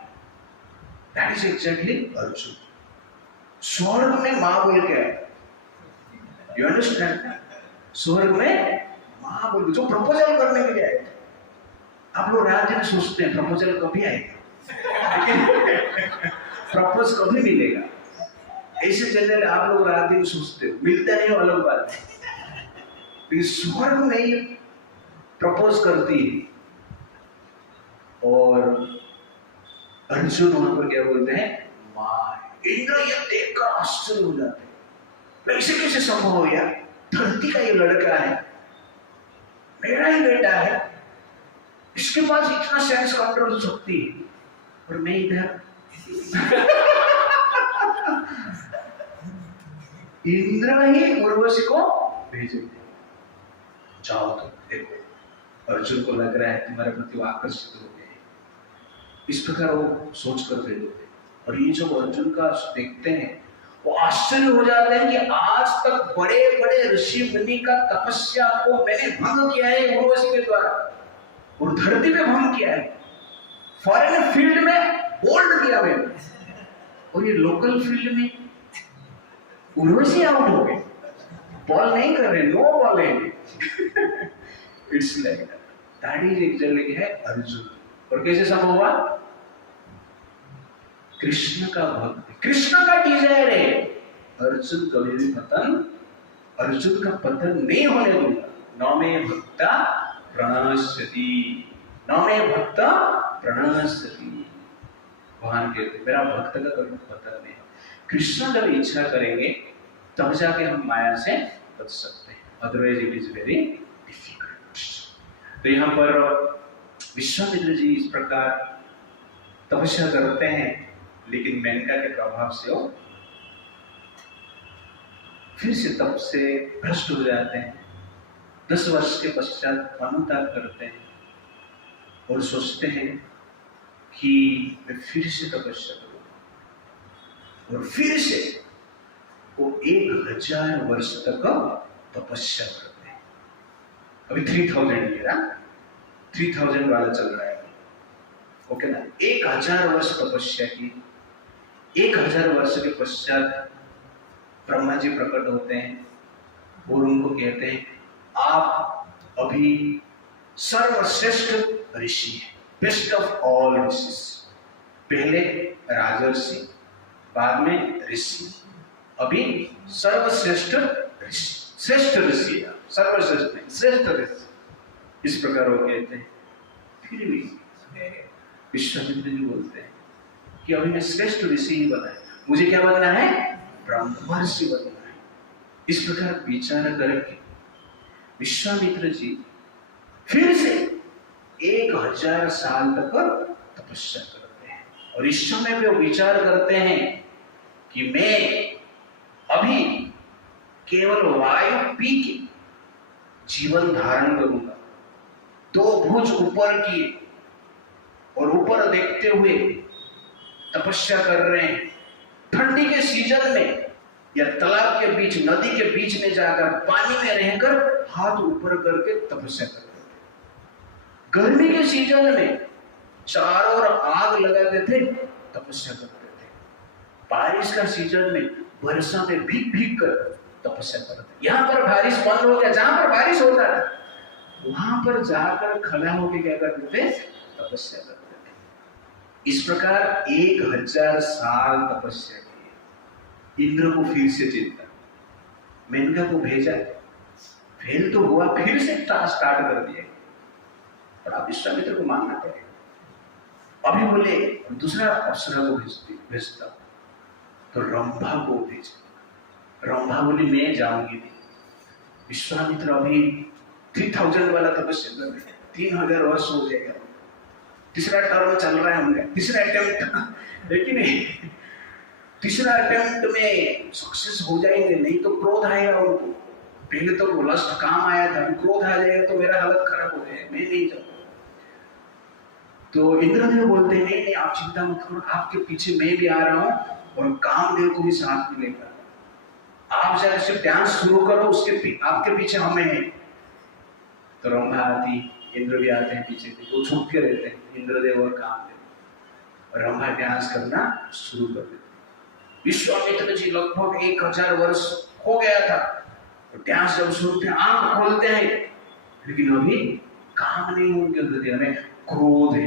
That is exactly Arjun. स्वर्ग में माँ बोल के आया। You understand? स्वर्ग में माँ बोल, जो प्रपोजल करने के लिए आए। आप लोग रात दिन सोचते हैं प्रपोजल कभी आएगा, प्रपोज कभी मिलेगा। ऐसे जनरल आप लोग रात दिन सोचते हो, मिलता नहीं हो अलग बात है, लेकिन स्वर्ग में ही प्रपोज करती है। और अर्जुन वहां पर क्या बोलते हैं, मां। इंद्र ये देखकर आश्चर्य हो जाते हैं, ऐसे कैसे संभव हो गया, धरती का ये लड़का है, मेरा ही बेटा है, इसके पास इतना सेंस कंट्रोल शक्ति है, और मैं इधर इंद्र ही उर्वशी को भेजे, जाओ तो देखो। अर्जुन को लग रहा है तुम्हारे प्रति आकर्षित हो गए, इस प्रकार वो सोच कर भेजे। और ये जो अर्जुन का देखते हैं वो आश्चर्य हो जाते हैं कि आज तक बड़े बड़े ऋषि मुनि का तपस्या को मैंने भंग किया है उर्वशी के द्वारा, और धरती पे भंग किया है, फॉरेन फील्ड में बोल्ड किया मैंने, और ये लोकल फील्ड में उर्वशी आउट हो गए, बॉल नहीं कर रहे, नो बॉल है। It's like that is actually है अर्जुन। और कैसे संभव हुआ, कृष्ण का भक्त, कृष्ण का डिजायर है, अर्जुन कभी भी अर्जुन का पतन नहीं होने दूंगा। नौमे भक्ता प्रणश्यति, नौमे भक्ता प्रणश्यति, भगवान कहते मेरा भक्त का कभी पतन नहीं। कृष्ण जब इच्छा करेंगे तब जाके हम माया से बच सकते हैं, otherwise it is very difficult. तो यहाँ पर विश्वामित्र जी इस प्रकार तपस्या करते हैं, लेकिन मेनका के प्रभाव से वो फिर से तप से भ्रष्ट हो जाते हैं। 10 वर्ष के पश्चात अनुताप करते हैं और सोचते हैं कि मैं फिर से तपस्या करूं, और फिर से वो 1000 वर्ष तक तपस्या करते हैं। अभी 3000 ईयर, 3000 वाला चल रहा है, ओके ना। 1000 वर्ष तपस्या की, 1000 वर्ष के पश्चात ब्रह्मा जी प्रकट होते हैं और उनको कहते हैं आप अभी सर्वश्रेष्ठ ऋषि हैं, बेस्ट ऑफ ऑल ऋषि। पहले राजर्षि, बाद में ऋषि, अभी सर्वश्रेष्ठ ऋषि, श्रेष्ठ ऋषि, सर्वश्रेष्ठ नहीं, श्रेष्ठ ऋषि, इस प्रकार वो कहते हैं। फिर भी विश्वामित्र जी बोलते हैं कि अभी मैं श्रेष्ठ ऋषि ही बना है, मुझे क्या बनना है, ब्रह्मर्षि बनना है। इस प्रकार विचार करके विश्वामित्र जी फिर से 1000 साल तक तपस्या करते हैं, और इस समय वे विचार करते हैं कि मैं अभी केवल वायु पी के जीवन धारण करूंगा, 2 भुज ऊपर किए और ऊपर देखते हुए तपस्या कर रहे हैं। ठंडी के सीजन में या तालाब के बीच, नदी के बीच में जाकर पानी में रहकर हाथ ऊपर करके तपस्या करते थे। गर्मी के सीजन में चारों ओर आग लगाते थे, तपस्या करते थे। बारिश का सीजन में वर्षा में भीग भीग कर तपस्या करते। यहाँ पर बारिश बंद हो गया, जहां पर बारिश होता था वहां पर जाकर खड़ा होकर क्या करते थे, तपस्या करते थे। इस प्रकार 1000 साल तपस्या की। इंद्र को फिर से चिंता, मेनका को भेजा, फेल तो हुआ, फिर से स्टार्ट कर दिया, और अब विश्वामित्र को मानना पड़ेगा। अभी बोले दूसरा अप्सरा को भेजता, तो रंभा को भेजा। रंभा बोली मैं जाऊंगी नहीं। विश्वामित्र अभी 3000 वाला तपस्या कर रहे हैं, 3000 वर्ष हो जाएगा, तीसरा टर्म चल रहा है उनका, तीसरा अटेम्प्ट, लेकिन तीसरा अटेम्प्ट में सक्सेस हो जाएंगे, नहीं तो क्रोध आएगा उनको। पहले तो वो लस्ट काम आया था, क्रोध आ जाएगा तो मेरा हालत खराब हो जाएगा, मैं नहीं जाऊंगा। तो इंद्रदेव बोलते हैं नहीं नहीं आप चिंता मत करो, आपके पीछे मैं भी आ रहा हूं और कामदेव को भी साथ मिलेगा, आप जरा सिर्फ डांस शुरू करो, उसके आपके पीछे हमें है। तो रंभा आती, इंद्र भी आते हैं पीछे, वो छुप के रहते हैं, इंद्रदेव और कामदेव, और रंभा डांस करना शुरू कर देते। विश्वामित्र जी लगभग 1000 वर्ष हो गया था, तो डांस जब सुनते हैं, आंख खोलते हैं, लेकिन अभी काम नहीं उनके हृदय में, क्रोध है।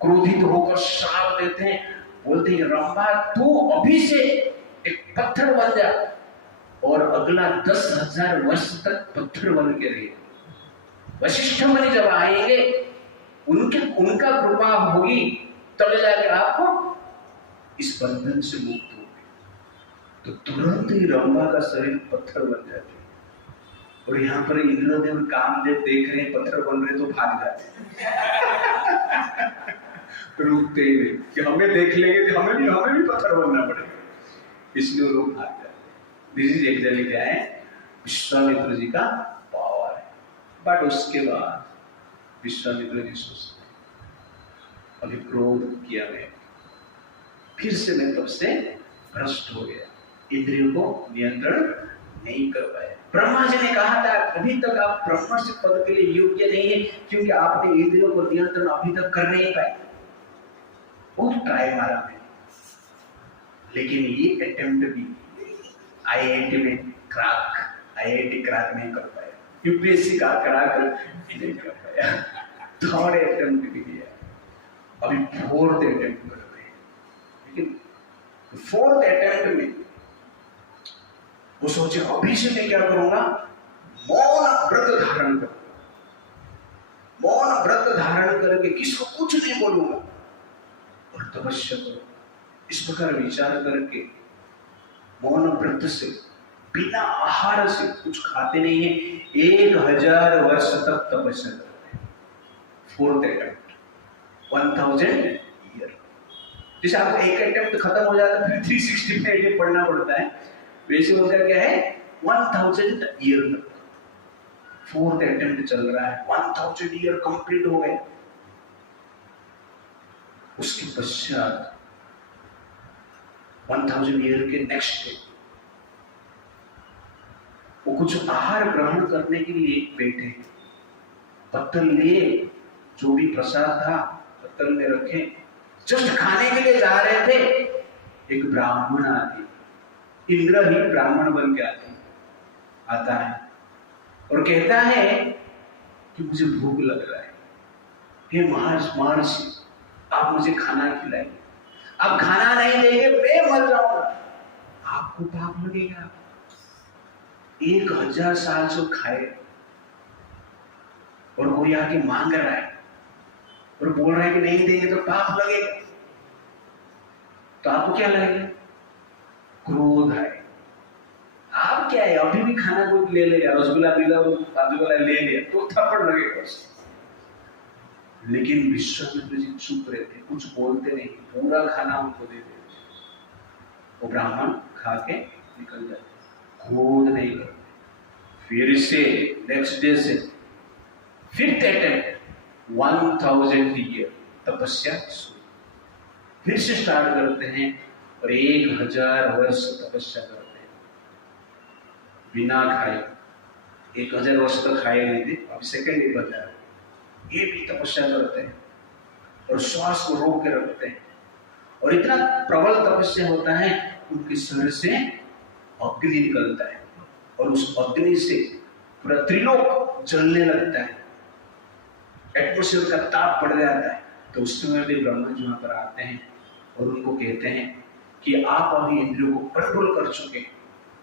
क्रोधित होकर श्राप देते हैं, बोलते हैं रंभा तू अभी से एक पत्थर बन जा और अगला 10,000 वर्ष तक पत्थर बन के रहे। वशिष्ठ मुनि जब आएंगे, उनका कृपा होगी, तब जाकर आप इस बंधन से मुक्त होंगे। तो तुरंत ही रंभा का शरीर पत्थर बन जाते हैं। और यहाँ पर इंद्रदेव कामदेव देख रहे हैं पत्थर बन रहे तो भाग जाते हैं। रुकते ही नहीं कि हमें देख लेंगे तो हमें भी पत्थर बनना पड़ेगा, इसलिए लोग भाग जाते हैं। दिस इज एक्चुअली क्या है, विश्वामित्र जी का पावर है। बट उसके बाद विश्वामित्र जी सोचते अभी क्रोध किया मैं, फिर से मैं तब से भ्रष्ट हो गया, इंद्रियों को नियंत्रण नहीं कर पाया। ब्रह्मा जी ने कहा था अभी तक आप ब्रह्मर्षि पद के लिए योग्य नहीं है, क्योंकि आपने इंद्रियों को नियंत्रण अभी तक कर नहीं पाए। बहुत ट्राई मारा मैंने, लेकिन ये अटेम्प्ट भी आईआईटी में आईआईटी क्रैक नहीं कर पाया, यूपीएससी का क्रैक नहीं कर पाया, थर्ड अटेम्प्ट भी किया, अभी फोर्थ अटेम्प्ट कर रहे हैं। लेकिन फोर्थ अटेम्प्ट में वो सोचे अभी से मैं क्या करूंगा, मौन व्रत धारण करूंगा, मौन व्रत धारण करके किसको कुछ नहीं बोलूंगा और तपस्या करूंगा। इस प्रकार विचार करके मौन व्रत से, बिना आहार से, कुछ खाते नहीं है, 1000 वर्ष तक तपस्या करते हैं। Fourth attempt 1000 year. जैसे आपका एक अटेम्प्ट खत्म हो जाता है फिर 365 पढ़ना पड़ता है, वैसे उनका क्या है 1000 ईयर तक फोर्थ अटेम्प्ट चल रहा है। 1000 ईयर कंप्लीट हो गए। उसके पश्चात 1000 ईयर के नेक्स्ट डे वो कुछ आहार ग्रहण करने के लिए बैठे, पत्तल लिए, जो भी प्रसाद था पत्तल में रखे, जस्ट खाने के लिए जा रहे थे, एक ब्राह्मण आते, इंद्र ही ब्राह्मण बन के आता है और कहता है कि मुझे भूख लग रहा है, हे महर्षि आप मुझे खाना खिलाइए, आप खाना नहीं देंगे मैं मर जाऊंगा। आपको पाप लगेगा, 1000 साल से खाए और कोई आके मांग रहा है और बोल रहा है कि नहीं देंगे तो पाप लगेगा, तो आपको क्या लगेगा, क्रोध है। आप क्या है, अभी भी खाना कोई ले लिया, रसगुल्ला पीला, रसगुल्ला ले लिया तो थप्पड़ लगेगा। लेकिन विश्वामित्र जी चुप रहते, कुछ बोलते नहीं, पूरा खाना उनको दे देते, वो ब्राह्मण खा के निकल जाते, क्रोध नहीं करते। फिर से नेक्स्ट डे से फिफ्थ अटेम्प्ट 1000 ईयर तपस्या शुरू, फिर से स्टार्ट करते हैं और 1000 वर्ष तपस्या करते हैं बिना खाए। 1000 वर्ष तक खाए नहीं थे, अब सेकेंड डे बता रहे, ये भी तपस्या करते हैं और श्वास को रोक के रखते हैं और इतना प्रबल तपस्या होता है उनके शरीर से अग्नि निकलता है और उस अग्नि से पूरा त्रिलोक जलने लगता है, एटमॉस्फेयर का ताप बढ़ जाता है। तो उस समय भी ब्रह्मा जी वहां पर आते हैं और उनको कहते हैं कि आप अभी इंद्रियों को कंट्रोल कर चुके,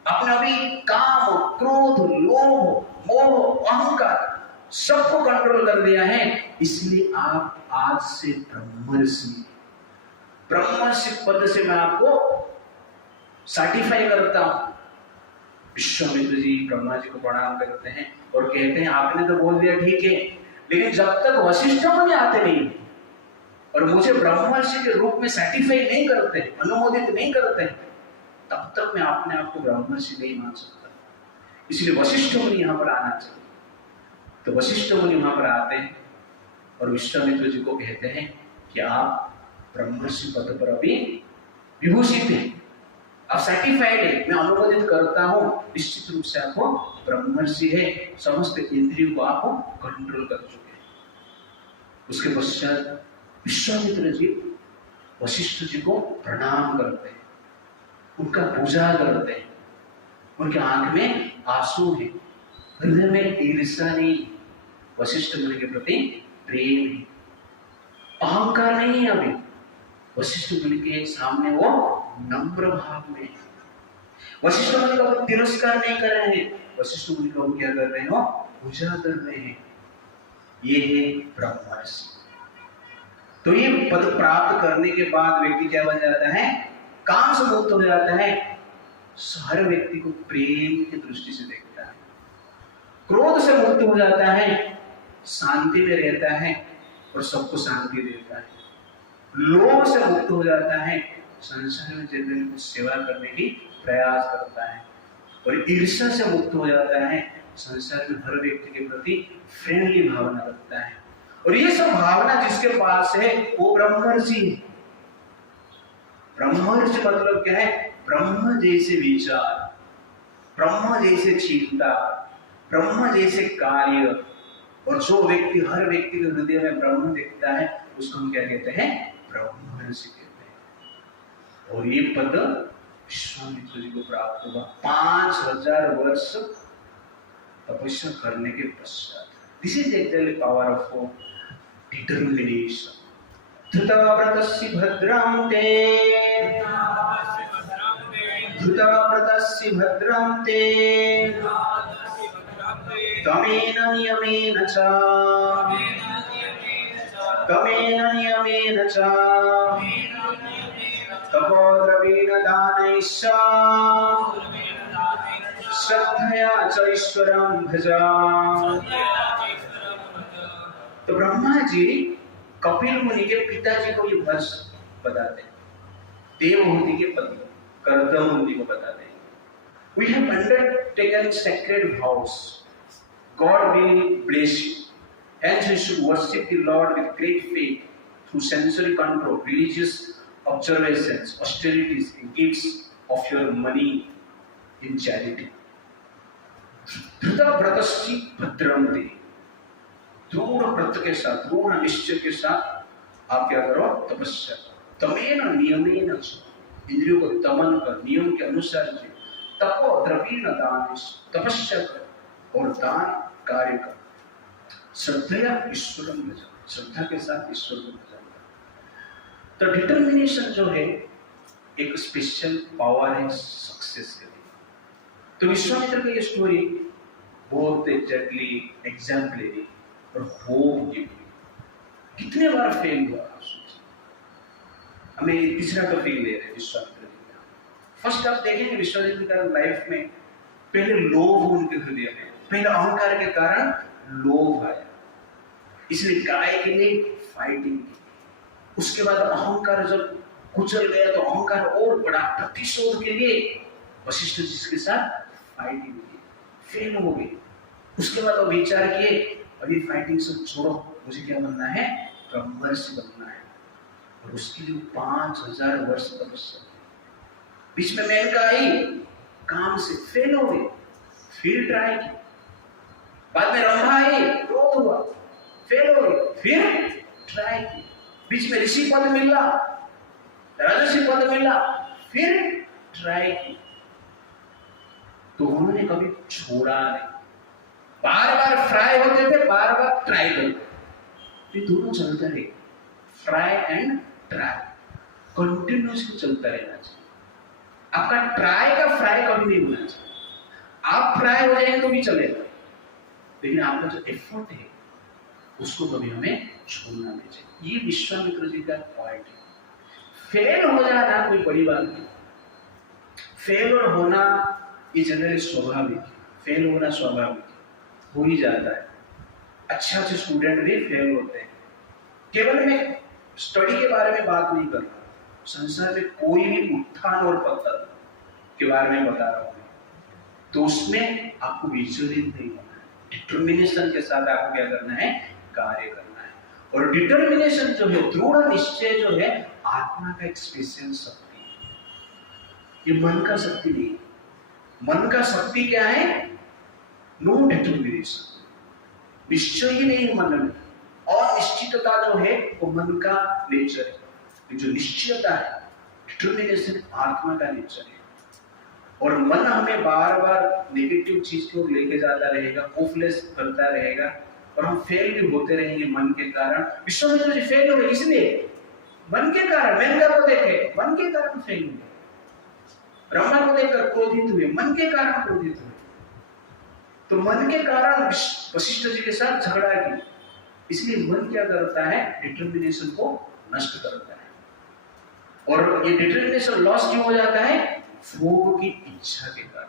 आपने अभी काम, क्रोध, लोभ, मोह, अहंकार सबको कंट्रोल कर दिया है, इसलिए आप आज से ब्रह्मर्षि पद से मैं आपको सर्टिफाई करता हूं। विश्वामित्र जी ब्रह्मा जी को प्रणाम करते हैं और कहते हैं आपने तो बोल दिया ठीक है, लेकिन जब तक वशिष्ठ मुनि आते नहीं और मुझे ब्रह्मर्षि के रूप में सर्टिफाई नहीं करते, अनुमोदित नहीं करते, तब तक मैं अपने आप को ब्रह्मर्षि नहीं मान सकता। इसलिए वशिष्ठ मुनि यहाँ पर आना चाहिए। तो वशिष्ठ मुनि वहां पर आते हैं और विश्वामित्र जी को कहते हैं कि आप ब्रह्मर्षि पद पर अभी विभूषित हैं, आप सर्टिफाइड है, मैं अनुमोदित करता हूं, निश्चित रूप से आपको ब्रह्मर्षि है, समस्त इंद्रियों को आप कंट्रोल कर चुके हैं। उसके पश्चात विश्वामित्र जी वशिष्ठ जी को प्रणाम करते हैं, उनका पूजा करते हैं, उनके आंख में आंसू है, हृदय में ईर्ष्या नहीं, वशिष्ठ मुनि के प्रति प्रेम है, अहंकार नहीं है। अभी वशिष्ठ मुनि के सामने वो नम्र भाव में वशिष्ठ मुनि का तिरस्कार नहीं कर रहे हैं, वशिष्ठ मुनि का क्या कर रहे हो, पूजा कर रहे हैं। ये है ब्रह्मर्षि। तो ये पद प्राप्त करने के बाद व्यक्ति क्या बन जाता है, काम से मुक्त हो जाता है। हर व्यक्ति को प्रेम की दृष्टि से देखता है, क्रोध से मुक्त हो जाता है, शांति में रहता है और सबको शांति देता है। लोभ से मुक्त हो जाता है, संसार में जनरली कुछ सेवा करने की प्रयास करता है। और ईर्ष्या से मुक्त हो जाता है, संसार में हर व्यक्ति के प्रति फ्रेंडली भावना रखता है। और ये सब भावना जिसके पास है वो ब्रह्मर्षि है। ब्रह्मर्षि मतलब क्या है, ब्रह्म जैसे विचार, ब्रह्म जैसे चिंता, ब्रह्म जैसे कार्य। और जो व्यक्ति, हर व्यक्ति के हृदय में ब्रह्म दिखता है उसको हम क्या कहते हैं, ब्रह्मर्षि कहते हैं। और ये पद विश्वामित्र जी को प्राप्त हुआ 5000 वर्ष तपस्या करने के पश्चात। This is actually power of determination. धृतव्रतस्य भद्रं ते, धृतव्रतस्य भद्रं ते, तमेन नियमेन च, तमेन नियमेन च, तपोद्रव्येण दानैश्च, श्रद्धया च ईश्वरं भजा। तो ब्रह्मा जी कपिल मुनि के पिताजी को ये वर्ष बताते हैं, देवहूति के पति कर्दम मुनि को बताते हैं। We have undertaken sacred vows. God will bless you. Hence you should worship the Lord with great faith through sensory control, religious observations, austerities, and gifts of your money in charity. धृता व्रतस्य भद्रं ते, दृढ़ व्रत के साथ, दृढ़ निश्चय के साथ आप क्या करो, तपस्या। तमेन नियमेन, इंद्रियों को दमन कर, नियम के अनुसार जी। तपो द्रव्येण दान, तपस्या कर और दान कार्य कर। श्रद्धया ईश्वरं भजा, श्रद्धा के साथ ईश्वर को भजा। तो डिटर्मिनेशन जो है एक स्पेशल पावर है सक्सेस के लिए। तो विश्वामित्र की ये स्टोरी बहुत एग्जैक्टली एग्जाम्पलरी और होप गिविंग। कितने बार फेल हुआ आप सोचिए, हमें तीसरा तो फेल ले रहे विश्वामित्र जी का। फर्स्ट आप देखेंगे विश्वामित्र का लाइफ में पहले लोभ उनके हृदय में, पहले अहंकार के कारण लोभ आया, इसलिए गाय के लिए फाइटिंग की। उसके बाद अहंकार जब कुचल गया तो अहंकार और बड़ा, प्रतिशोध के लिए वशिष्ठ जी के साथ फाइटिंग की, फेल हो गई। उसके बाद वो विचार किए अभी फाइटिंग से छोड़ो, मुझे क्या बनना है, ब्रह्मर्षि बनना है। और उसके लिए 5000 वर्ष तपस्या। बीच में मेनका आई, काम से फेल हो गई, फिर ट्राई की। बाद में रंभा आई, क्रोध हुआ, फेल हो गई, फिर ट्राई की। बीच में ऋषि पद मिला, राजर्षि पद मिला, फिर ट्राई की। तो उन्होंने कभी छोड़ा नहीं, बार बार फ्राई होते थे, बार बार ट्राई करते। ये दोनों चलता रहे, फ्राई एंड ट्राई, कंटिन्यूअसली चलता रहना चाहिए। आपका ट्राई का फ्राई कभी नहीं होना चाहिए। आप फ्राई हो जाएंगे तो भी चलेगा, लेकिन आपका जो एफर्ट है उसको कभी हमें छोड़ना नहीं चाहिए। ये विश्वामित्र जी का पॉइंट है। फेल हो जाना कोई बड़ी बात नहीं, फेल होना ये जनरली स्वाभाविक है, फेल होना स्वाभाविक हो ही जाता है। अच्छे अच्छे स्टूडेंट भी फेल होते हैं। केवल मैं स्टडी के बारे में बात नहीं कर रहा, संसार में कोई भी उत्थान और पतन के बारे में बता रहा हूँ, तो उसमें आपको विचलित नहीं होना है। डिटर्मिनेशन के साथ आपको क्या करना है, कार्य करना है। और डिटर्मिनेशन जो है, दृढ़ निश्चय जो है, आत्मा का एक स्पेशल शक्ति है। ये मन का शक्ति नहीं है। मन का शक्ति क्या है, नो डिटर्मिनेशन, निश्चय ही नहीं मन में। और निश्चितता जो है वो मन का नेचर है। जो निश्चयता है, डिटर्मिनेशन, आत्मा का नेचर है। और मन हमें बार बार नेगेटिव चीज को लेके जाता रहेगा, होपलेस करता रहेगा, और हम फेल भी होते रहेंगे मन के कारण। विश्वामित्र जी फेल हुए इसलिए मन के कारण, मेनका को देखे, मन के कारण फेल हुए। ब्रह्मा को देखकर क्रोधित हुए, मन के कारण क्रोधित हुए। तो मन के कारण वशिष्ठ जी के साथ झगड़ा किया। इसलिए मन क्या करता है, डिटर्मिनेशन को नष्ट करता है। और ये डिटर्मिनेशन लॉस क्यों हो जाता है, भोग की इच्छा के कारण।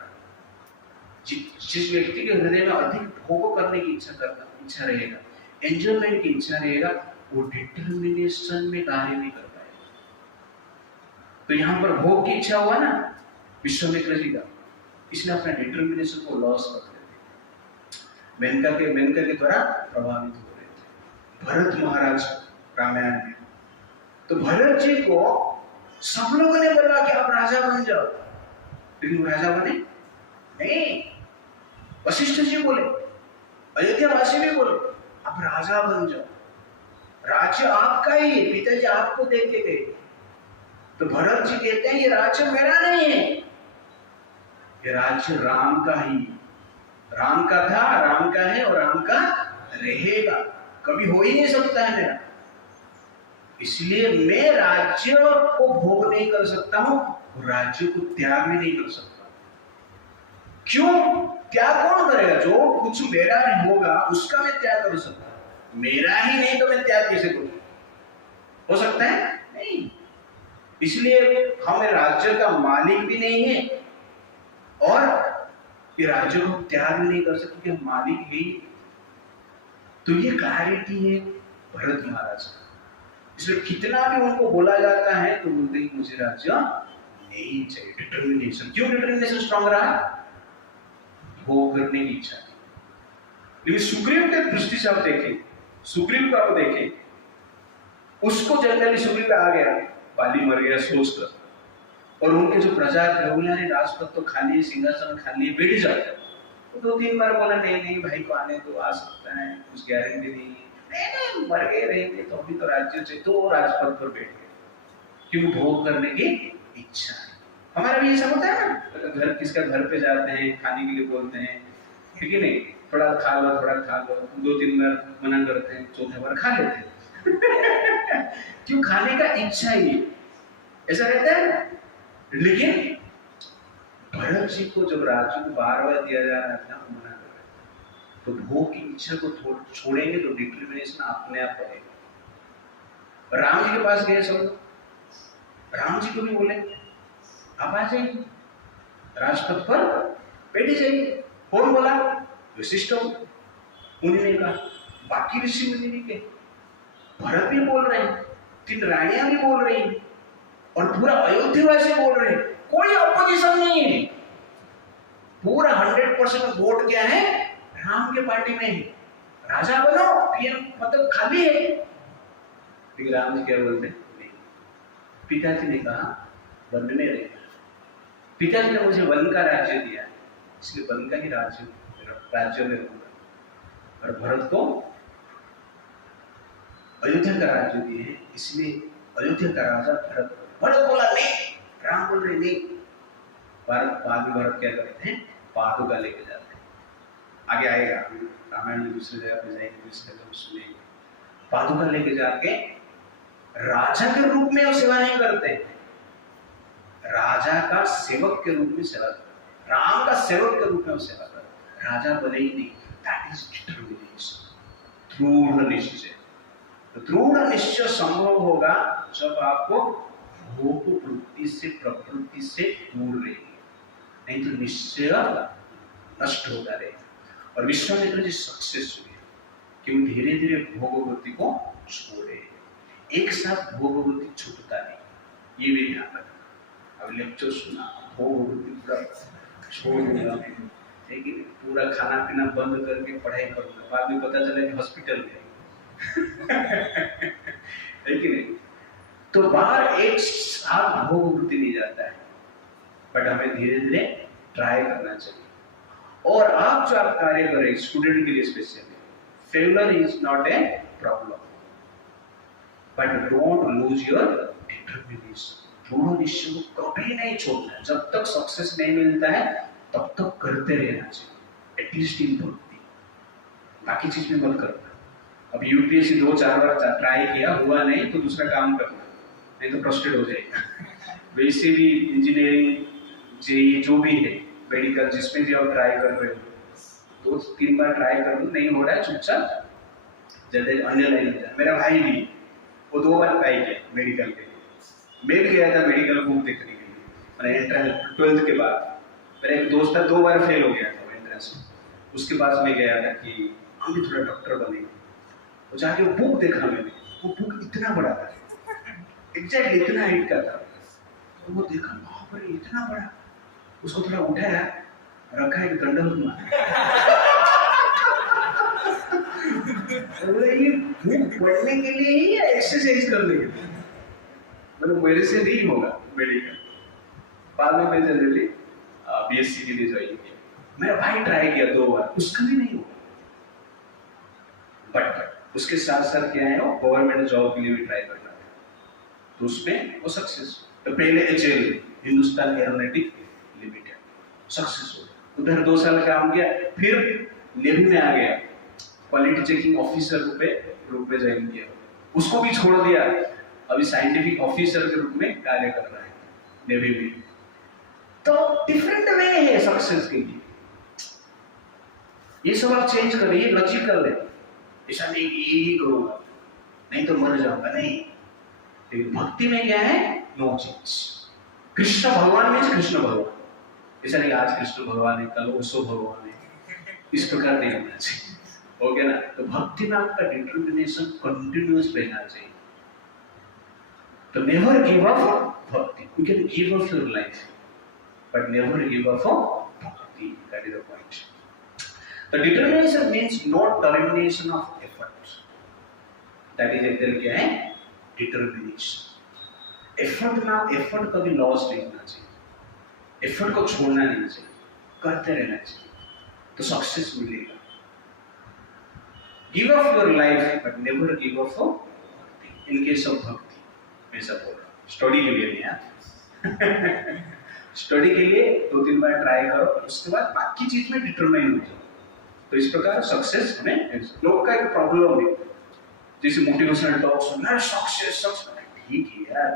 जिस व्यक्ति के हृदय में अधिक भोग करने की इच्छा रहेगा, एंजॉयमेंट की इच्छा रहेगा, वो डिटर्मिनेशन में कार्य नहीं कर पाएगा। तो यहां पर भोग की इच्छा हुआ ना विश्वामित्र जी का, इसलिए अपने डिटर्मिनेशन को लॉस कर देते। मेनका के द्वारा प्रभावित हो रहे थे भरत महाराज रामायण में। तो भरत जी को सब लोगों ने बोला कि आप राजा बन जाओ, लेकिन वो राजा बने नहीं। वशिष्ठ जी बोले, अयोध्या वासी भी बोले, आप राजा बन जाओ, राज्य आपका ही है, पिताजी आपको देके गए। तो भरत जी कहते हैं ये राज्य मेरा नहीं है, ये राज्य राम का ही, राम का था, राम का है और राम का रहेगा, कभी हो ही नहीं सकता है मेरा। इसलिए मैं राज्य को भोग नहीं कर सकता हूं, राज्य को त्याग भी नहीं कर सकता। क्यों? त्याग कौन करेगा? जो कुछ मेरा नहीं होगा उसका मैं त्याग कर सकता हूं, मेरा ही नहीं तो मैं त्याग कैसे करूं? हो सकता है? नहीं। इसलिए हम राज्य का मालिक भी नहीं है और ये राज्य को त्याग नहीं कर सकते कि हम मालिक भी। तो ये क्लैरिटी है भरत महाराज का। इसलिए कितना भी उनको बोला जाता है तो बोलते हैं मुझे राज्य नहीं चाहिए। डिटर्मिनेशन। क्यों डिटर्मिनेशन स्ट्रांग रहा? भोग करने की इच्छा। लेकिन सुग्रीव के दृष्टि से आप देखें, सुग्रीव को आप देखें, उसको जनरली सुग्रीव आ गया, बाली मर गया सोचकर, और उनके जो प्रजा थे वो यानी राजपद तो खाली, सिंहासन खाली, बैठ जाते। तो 2-3 बार बोला नहीं नहीं भाई को आने तो आ सकता है, कुछ गारंटी नहीं है। नहीं मर गए रहेंगे तो अभी तो राज्य से, तो राजपद पर बैठ गए। क्यों? भोग करने की इच्छा है। हमारा भी ऐसा होता है ना, घर किसका घर पे जाते हैं, खाने के लिए बोलते हैं, ठीक है नहीं, थोड़ा खा लो थोड़ा खा लो, 2-3 बार मना करते हैं, चौथे बार खा लेते हैं। क्यों? खाने का इच्छा ही ऐसा रहता है। लेकिन भरत जी को जब राज्य को बार-बार दिया जा रहा था, मना कर रहे थे, तो भोग की इच्छा को छोड़ेंगे तो डिटर्मिनेशन अपने आप बढ़ेगा। राम जी के पास गए सब, राम जी को भी बोले आप आ जाइए, राजपथ पर बैठ जाइए। कौन बोला? वशिष्ठ मुनि ने कहा, बाकी ऋषि मुनि भी कहे, भरत भी बोल रहे हैं, 3 रानियां भी बोल रही हैं, और पूरा अयोध्यावासी बोल रहे हैं, कोई अपोजिशन नहीं है। पूरा 100% वोट क्या है? राम के पार्टी में है। राजा बनो, पीएम मतलब खाली है। लेकिन राम जी क्या बोलते? नहीं। पिताजी ने कहा वन में रहे, पिताजी ने मुझे वन का राज्य दिया, इसलिए वन का ही राज्य में रहूंगा। और भरत को अयोध्या का राज्य दिए है, इसलिए अयोध्या का राजा भरत। भरत बोला नहीं, राम बोल रहे नहीं। बाद में भरत क्या करते हैं? पादुका लेके जाते हैं। आगे आएगा, रामायण में दूसरी जगह पे जाएंगे तो इसका जब सुनेंगे। पादुका लेके जाके राजा के रूप में वो सेवा नहीं करते, राजा का सेवक के रूप में सेवा करते, राम का सेवक के रूप में वो सेवा करते, राजा बने ही नहीं। दैट इज डिटर्मिनेशन, दृढ़ निश्चय। तो दृढ़ निश्चय संभव होगा जब आपको भोग वृत्ति से, प्रवृत्ति से दूर रहेगी, नहीं तो निश्चय नष्ट होता रहेगा। और विश्वामित्र जी सक्सेस हुए कि वो धीरे धीरे भोग वृत्ति को छोड़े। एक साथ भोग वृत्ति छूटता नहीं, ये भी ध्यान रखना। अब लेक्चर सुना, भोग वृत्ति पूरा छोड़ दूंगा, लेकिन पूरा खाना पीना बंद करके पढ़ाई करूंगा, बाद में पता चला कि हॉस्पिटल में है कि नहीं। तो बाहर एक साथ भोग वृत्ति नहीं जाता है, बट हमें धीरे धीरे ट्राई करना चाहिए। और आप जो आप कार्य करें, स्टूडेंट के लिए specially, failure is not a problem, but don't lose your determination. दृढ़ निश्चय को कभी नहीं छोड़ना। जब तक सक्सेस नहीं मिलता है तब तक करते रहना चाहिए, एटलीस्ट इन भक्ति। बाकी चीज में मत करना। अब यूपीएससी 2-4 बार ट्राई किया, हुआ नहीं तो दूसरा काम करना, नहीं तो फ्रस्ट्रेट हो जाएगा। वैसे भी इंजीनियरिंग जे जो भी है मेडिकल जिसमें भी आप ट्राई कर रहे हो 2-3 बार ट्राई कर लो, नहीं हो रहा है चुपचाप जल्दी अन्य लाइन में जा। मेरा भाई भी वो 2 बार ट्राई किया मेडिकल के लिए। मैं भी गया था मेडिकल बुक देखने के लिए, मैंने एंट्रेंस 12th के बाद। मेरा एक दोस्त था 2 बार फेल हो गया था एंट्रेंस में। उसके बाद मैं गया था कि हम भी थोड़ा डॉक्टर बनेंगे। तो जाके वो बुक देखा मैंने, वो बुक इतना बड़ा था, एग्जैक्टली इतना हाइट का था। तो वो देखा बाप रे इतना बड़ा, उसको थोड़ा उठाया रखा, एक दंडवत मारा। ये बुक पढ़ने के लिए ही या एक्सरसाइज करने के लिए? मतलब मेरे से नहीं होगा मेडिकल। बाद में मैं जल्दी बीएससी के लिए ज्वाइन किया। मेरा भाई ट्राई किया 2 बार, उसका भी नहीं हुआ। बट उसके साथ साथ क्या है, वो गवर्नमेंट जॉब के लिए भी ट्राई करना था, तो उसमें वो सक्सेस। तो पहले HAL Hindustan aeronautic limited success हो गया, उधर 2 साल काम किया, फिर नेवी में आ गया, क्वालिटी चेकिंग ऑफिसर रूप में ज्वाइन किया। उसको भी छोड़ दिया, अभी साइंटिफिक ऑफिसर के रूप में कार्य कर रहा है नेवी में। तो डिफरेंट वे है सक्सेस के लिए। ये सब आप चेंज करिए, लॉजिकल है। ऐसा नहीं कि यही करूंगा नहीं तो मर जाऊंगा, नहीं। लेकिन भक्ति में क्या है, नो चेंज। कृष्ण भगवान में कृष्ण भगवान, ऐसा नहीं आज कृष्ण भगवान है कल ओसो भगवान है, इस प्रकार नहीं होना चाहिए। हो गया ना? तो भक्ति में आपका डिटर्मिनेशन कंटिन्यूअस रहना चाहिए। तो नेवर गिव अप भक्ति। You can give up your life but never give up on bhakti. That is the point. The determination means no termination of effort. That is actually क्या है, determination. effort कभी loss नहीं होना चाहिए, effort को छोड़ना नहीं चाहिए, करते रहना चाहिए, तो सक्सेस मिलेगा। Give up your life but never give up for bhakti. In case of bhakti, मैं सब बोल रहा हूँ, स्टडी के लिए नहीं यार। स्टडी के लिए 2-3 बार ट्राई करो, उसके बाद बाकी चीज में डिटरमाइन हो जाओ। तो इस प्रकार सक्सेस में लोग का एक प्रॉब्लम है, जैसे मोटिवेशनल टॉक सुनना, सक्सेस ठीक है यार,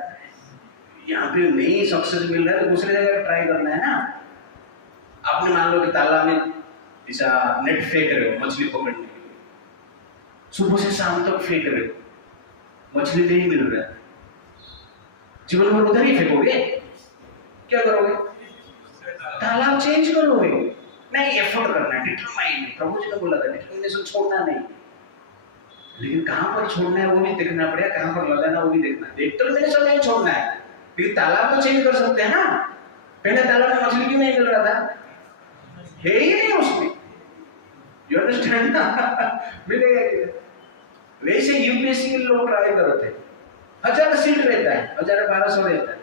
यहाँ पे नहीं सक्सेस मिल रहा है तो दूसरी जगह ट्राई करना है ना। आपने मान लो कि तालाब में ऐसा नेट फेंक रहे हो मछली पकड़ने के लिए, सुबह से शाम तक फेंक रहे हो, मछली नहीं मिल रहा है, जीवन भर उधर ही फेंकोगे, क्या करोगे? तालाब चेंज करोगे? नहीं, एफर्ट करना है, डिटरमाइन। प्रभु जी ने बोला था डिटरमिनेशन छोड़ना नहीं, लेकिन कहां पर छोड़ना है वो भी देखना पड़ेगा, कहां पर लगाना वो भी देखना है। डिटरमिनेशन नहीं छोड़ना है, लेकिन तालाब तो चेंज कर सकते हैं ना। पहले तालाब में मछली क्यों नहीं मिल रहा था? है ही नहीं उसमें, यू अंडरस्टैंड ना? मिलेगा। वैसे यूपीएससी के लोग ट्राई करते हैं, 1000 सीट रहता है, 1200 रहता है,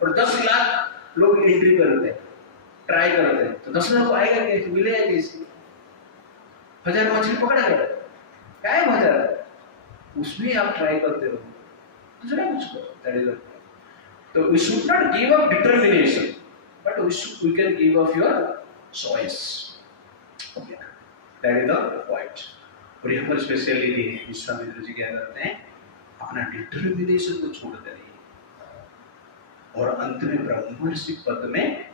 और 10 लाख लोग एंट्री करते हैं, ट्राई करते हैं, तो 10 लाख आएगा कैसे, मिलेगा कैसे? 1000 मछली पकड़ा गया, क्या है 1000? उसमें आप ट्राई करते रहो, दूसरा कुछ करो। दैट इज द तो we should not give up determination, but we can give up your choice. Okay, that is the point. और यहाँ पर स्पेशलिटी है, विश्वामित्र जी क्या करते हैं, अपना डिटरमिनेशन को छोड़ते रहिए और अंत में ब्रह्मर्षि पद में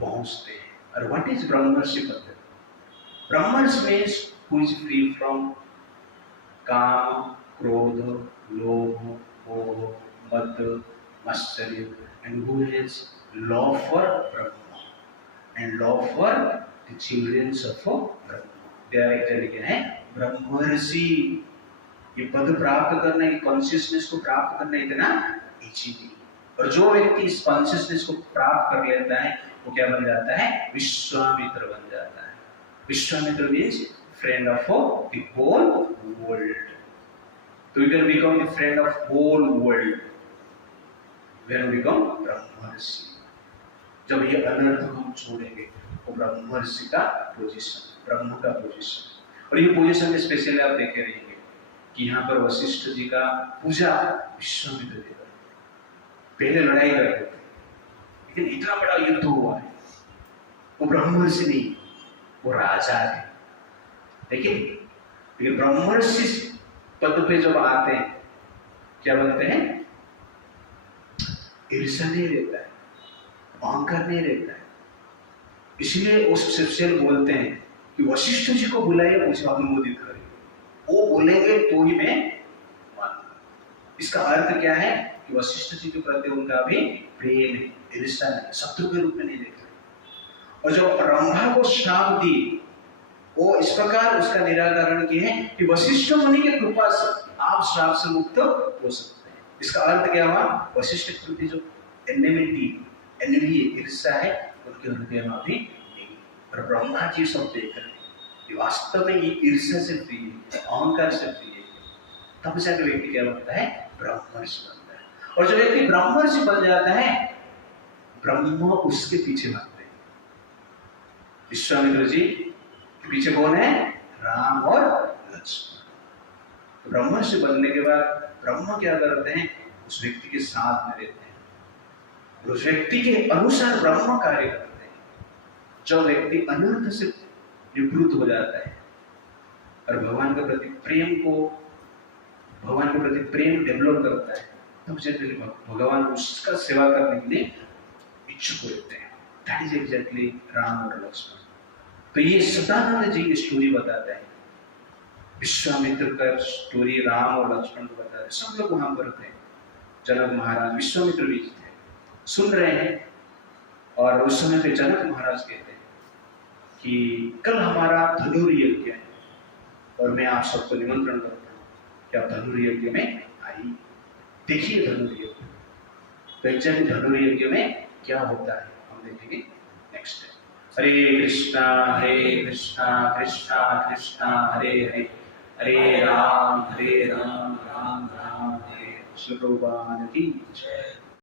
पहुंचते हैं। और what is brahmarshi pad? Brahmarshi means who is free from kama, krodha, lobha, moha, mada, matsarya, and who has love for Brahma and love for the children of Brahma. They are actually क्या है, ब्रह्मर्षि। ये पद प्राप्त करना, ये कॉन्शियसनेस को प्राप्त करना इतना इजी नहीं। और जो व्यक्ति इस कॉन्शियसनेस को प्राप्त कर लेता है वो क्या बन जाता है, विश्वामित्र बन जाता है। Vishwamitra means friend of the whole world. तो you can become the friend of whole world when we become brahmarshi. जब ये अनर्थ को हम छोड़ेंगे, वो ब्रह्मर्षि का पोजीशन, ब्रह्म का पोजीशन। और ये पोजीशन में स्पेशली आप देखे रहेंगे कि यहाँ पर वशिष्ठ जी का पूजा विश्वामित्र जी, पहले लड़ाई करते थे, लेकिन इतना बड़ा युद्ध हुआ है, वो ब्रह्मर्षि नहीं, वो राजा है। लेकिन ब्रह्मर्षि पद पे जब आते हैं क्या बनते हैं, ईर्ष्या नहीं रहता है, अहंकार नहीं रहता है, इसलिए वो शिवसेन बोलते हैं कि वशिष्ठ जी को बुलाइए, मुझे अनुमोदित करें, वो बोलेंगे तो ही मैं मानूंगा। इसका अर्थ क्या है कि वशिष्ठ जी के प्रति उनका भी प्रेम है, ईर्ष्या नहीं, शत्रु के रूप में नहीं देख रहे। और जो रंभा को श्राप दी, वो इस प्रकार उसका निराकरण किए हैं कि वशिष्ठ मुनि की कृपा से आप श्राप से मुक्त हो सकते हैं। इसका अर्थ क्या हुआ, वशिष्ठ के प्रति जो एनिमिटी, ईर्ष्या है, उनके हृदय में अभी नहीं। और ब्रह्मा जी सब देख रहे हैं कि वास्तव में ये ईर्ष्या से प्रिय है, अहंकार से प्रिय है, तब जाकर व्यक्ति क्या बनता है, ब्रह्मर्षि बनता है। और जो व्यक्ति ब्रह्मर्षि बन जाता है, ब्रह्म उसके पीछे भागते हैं। विश्वामित्र जी के पीछे कौन है, राम और लक्ष्मण। ब्रह्मर्षि बनने के बाद ब्रह्म क्या करते हैं, उस व्यक्ति के साथ में रहते हैं, उस व्यक्ति के अनुसार ब्रह्म कार्य करते हैं। जो व्यक्ति अनर्थ से निवृत्त हो जाता है और भगवान के प्रति प्रेम डेवलप करता है, तब जनरली भगवान उसका सेवा करने के लिए इच्छुक होते हैं। दैट इज एग्जैक्टली राम और लक्ष्मण। तो ये सदानंद जी की स्टोरी बताता है, विश्वामित्र का स्टोरी राम और लक्ष्मण को बताता है। सब लोग वहां पर थे, जनक महाराज, विश्वामित्र भी थे, सुन रहे हैं। और उस समय पे जनक महाराज कहते हैं कि कल हमारा धनुर्यज्ञ है और मैं आप सबको निमंत्रण करता हूँ कि आप धनुर्यज्ञ में आइए, देखिए धनुर्यज्ञ। तो एग्जैक्टली धनुर्यज्ञ में क्या होता है हम देखेंगे नेक्स्ट टाइम। हरे कृष्णा कृष्णा कृष्णा हरे हरे, हरे राम राम राम हरे। श्री भगवान की जय।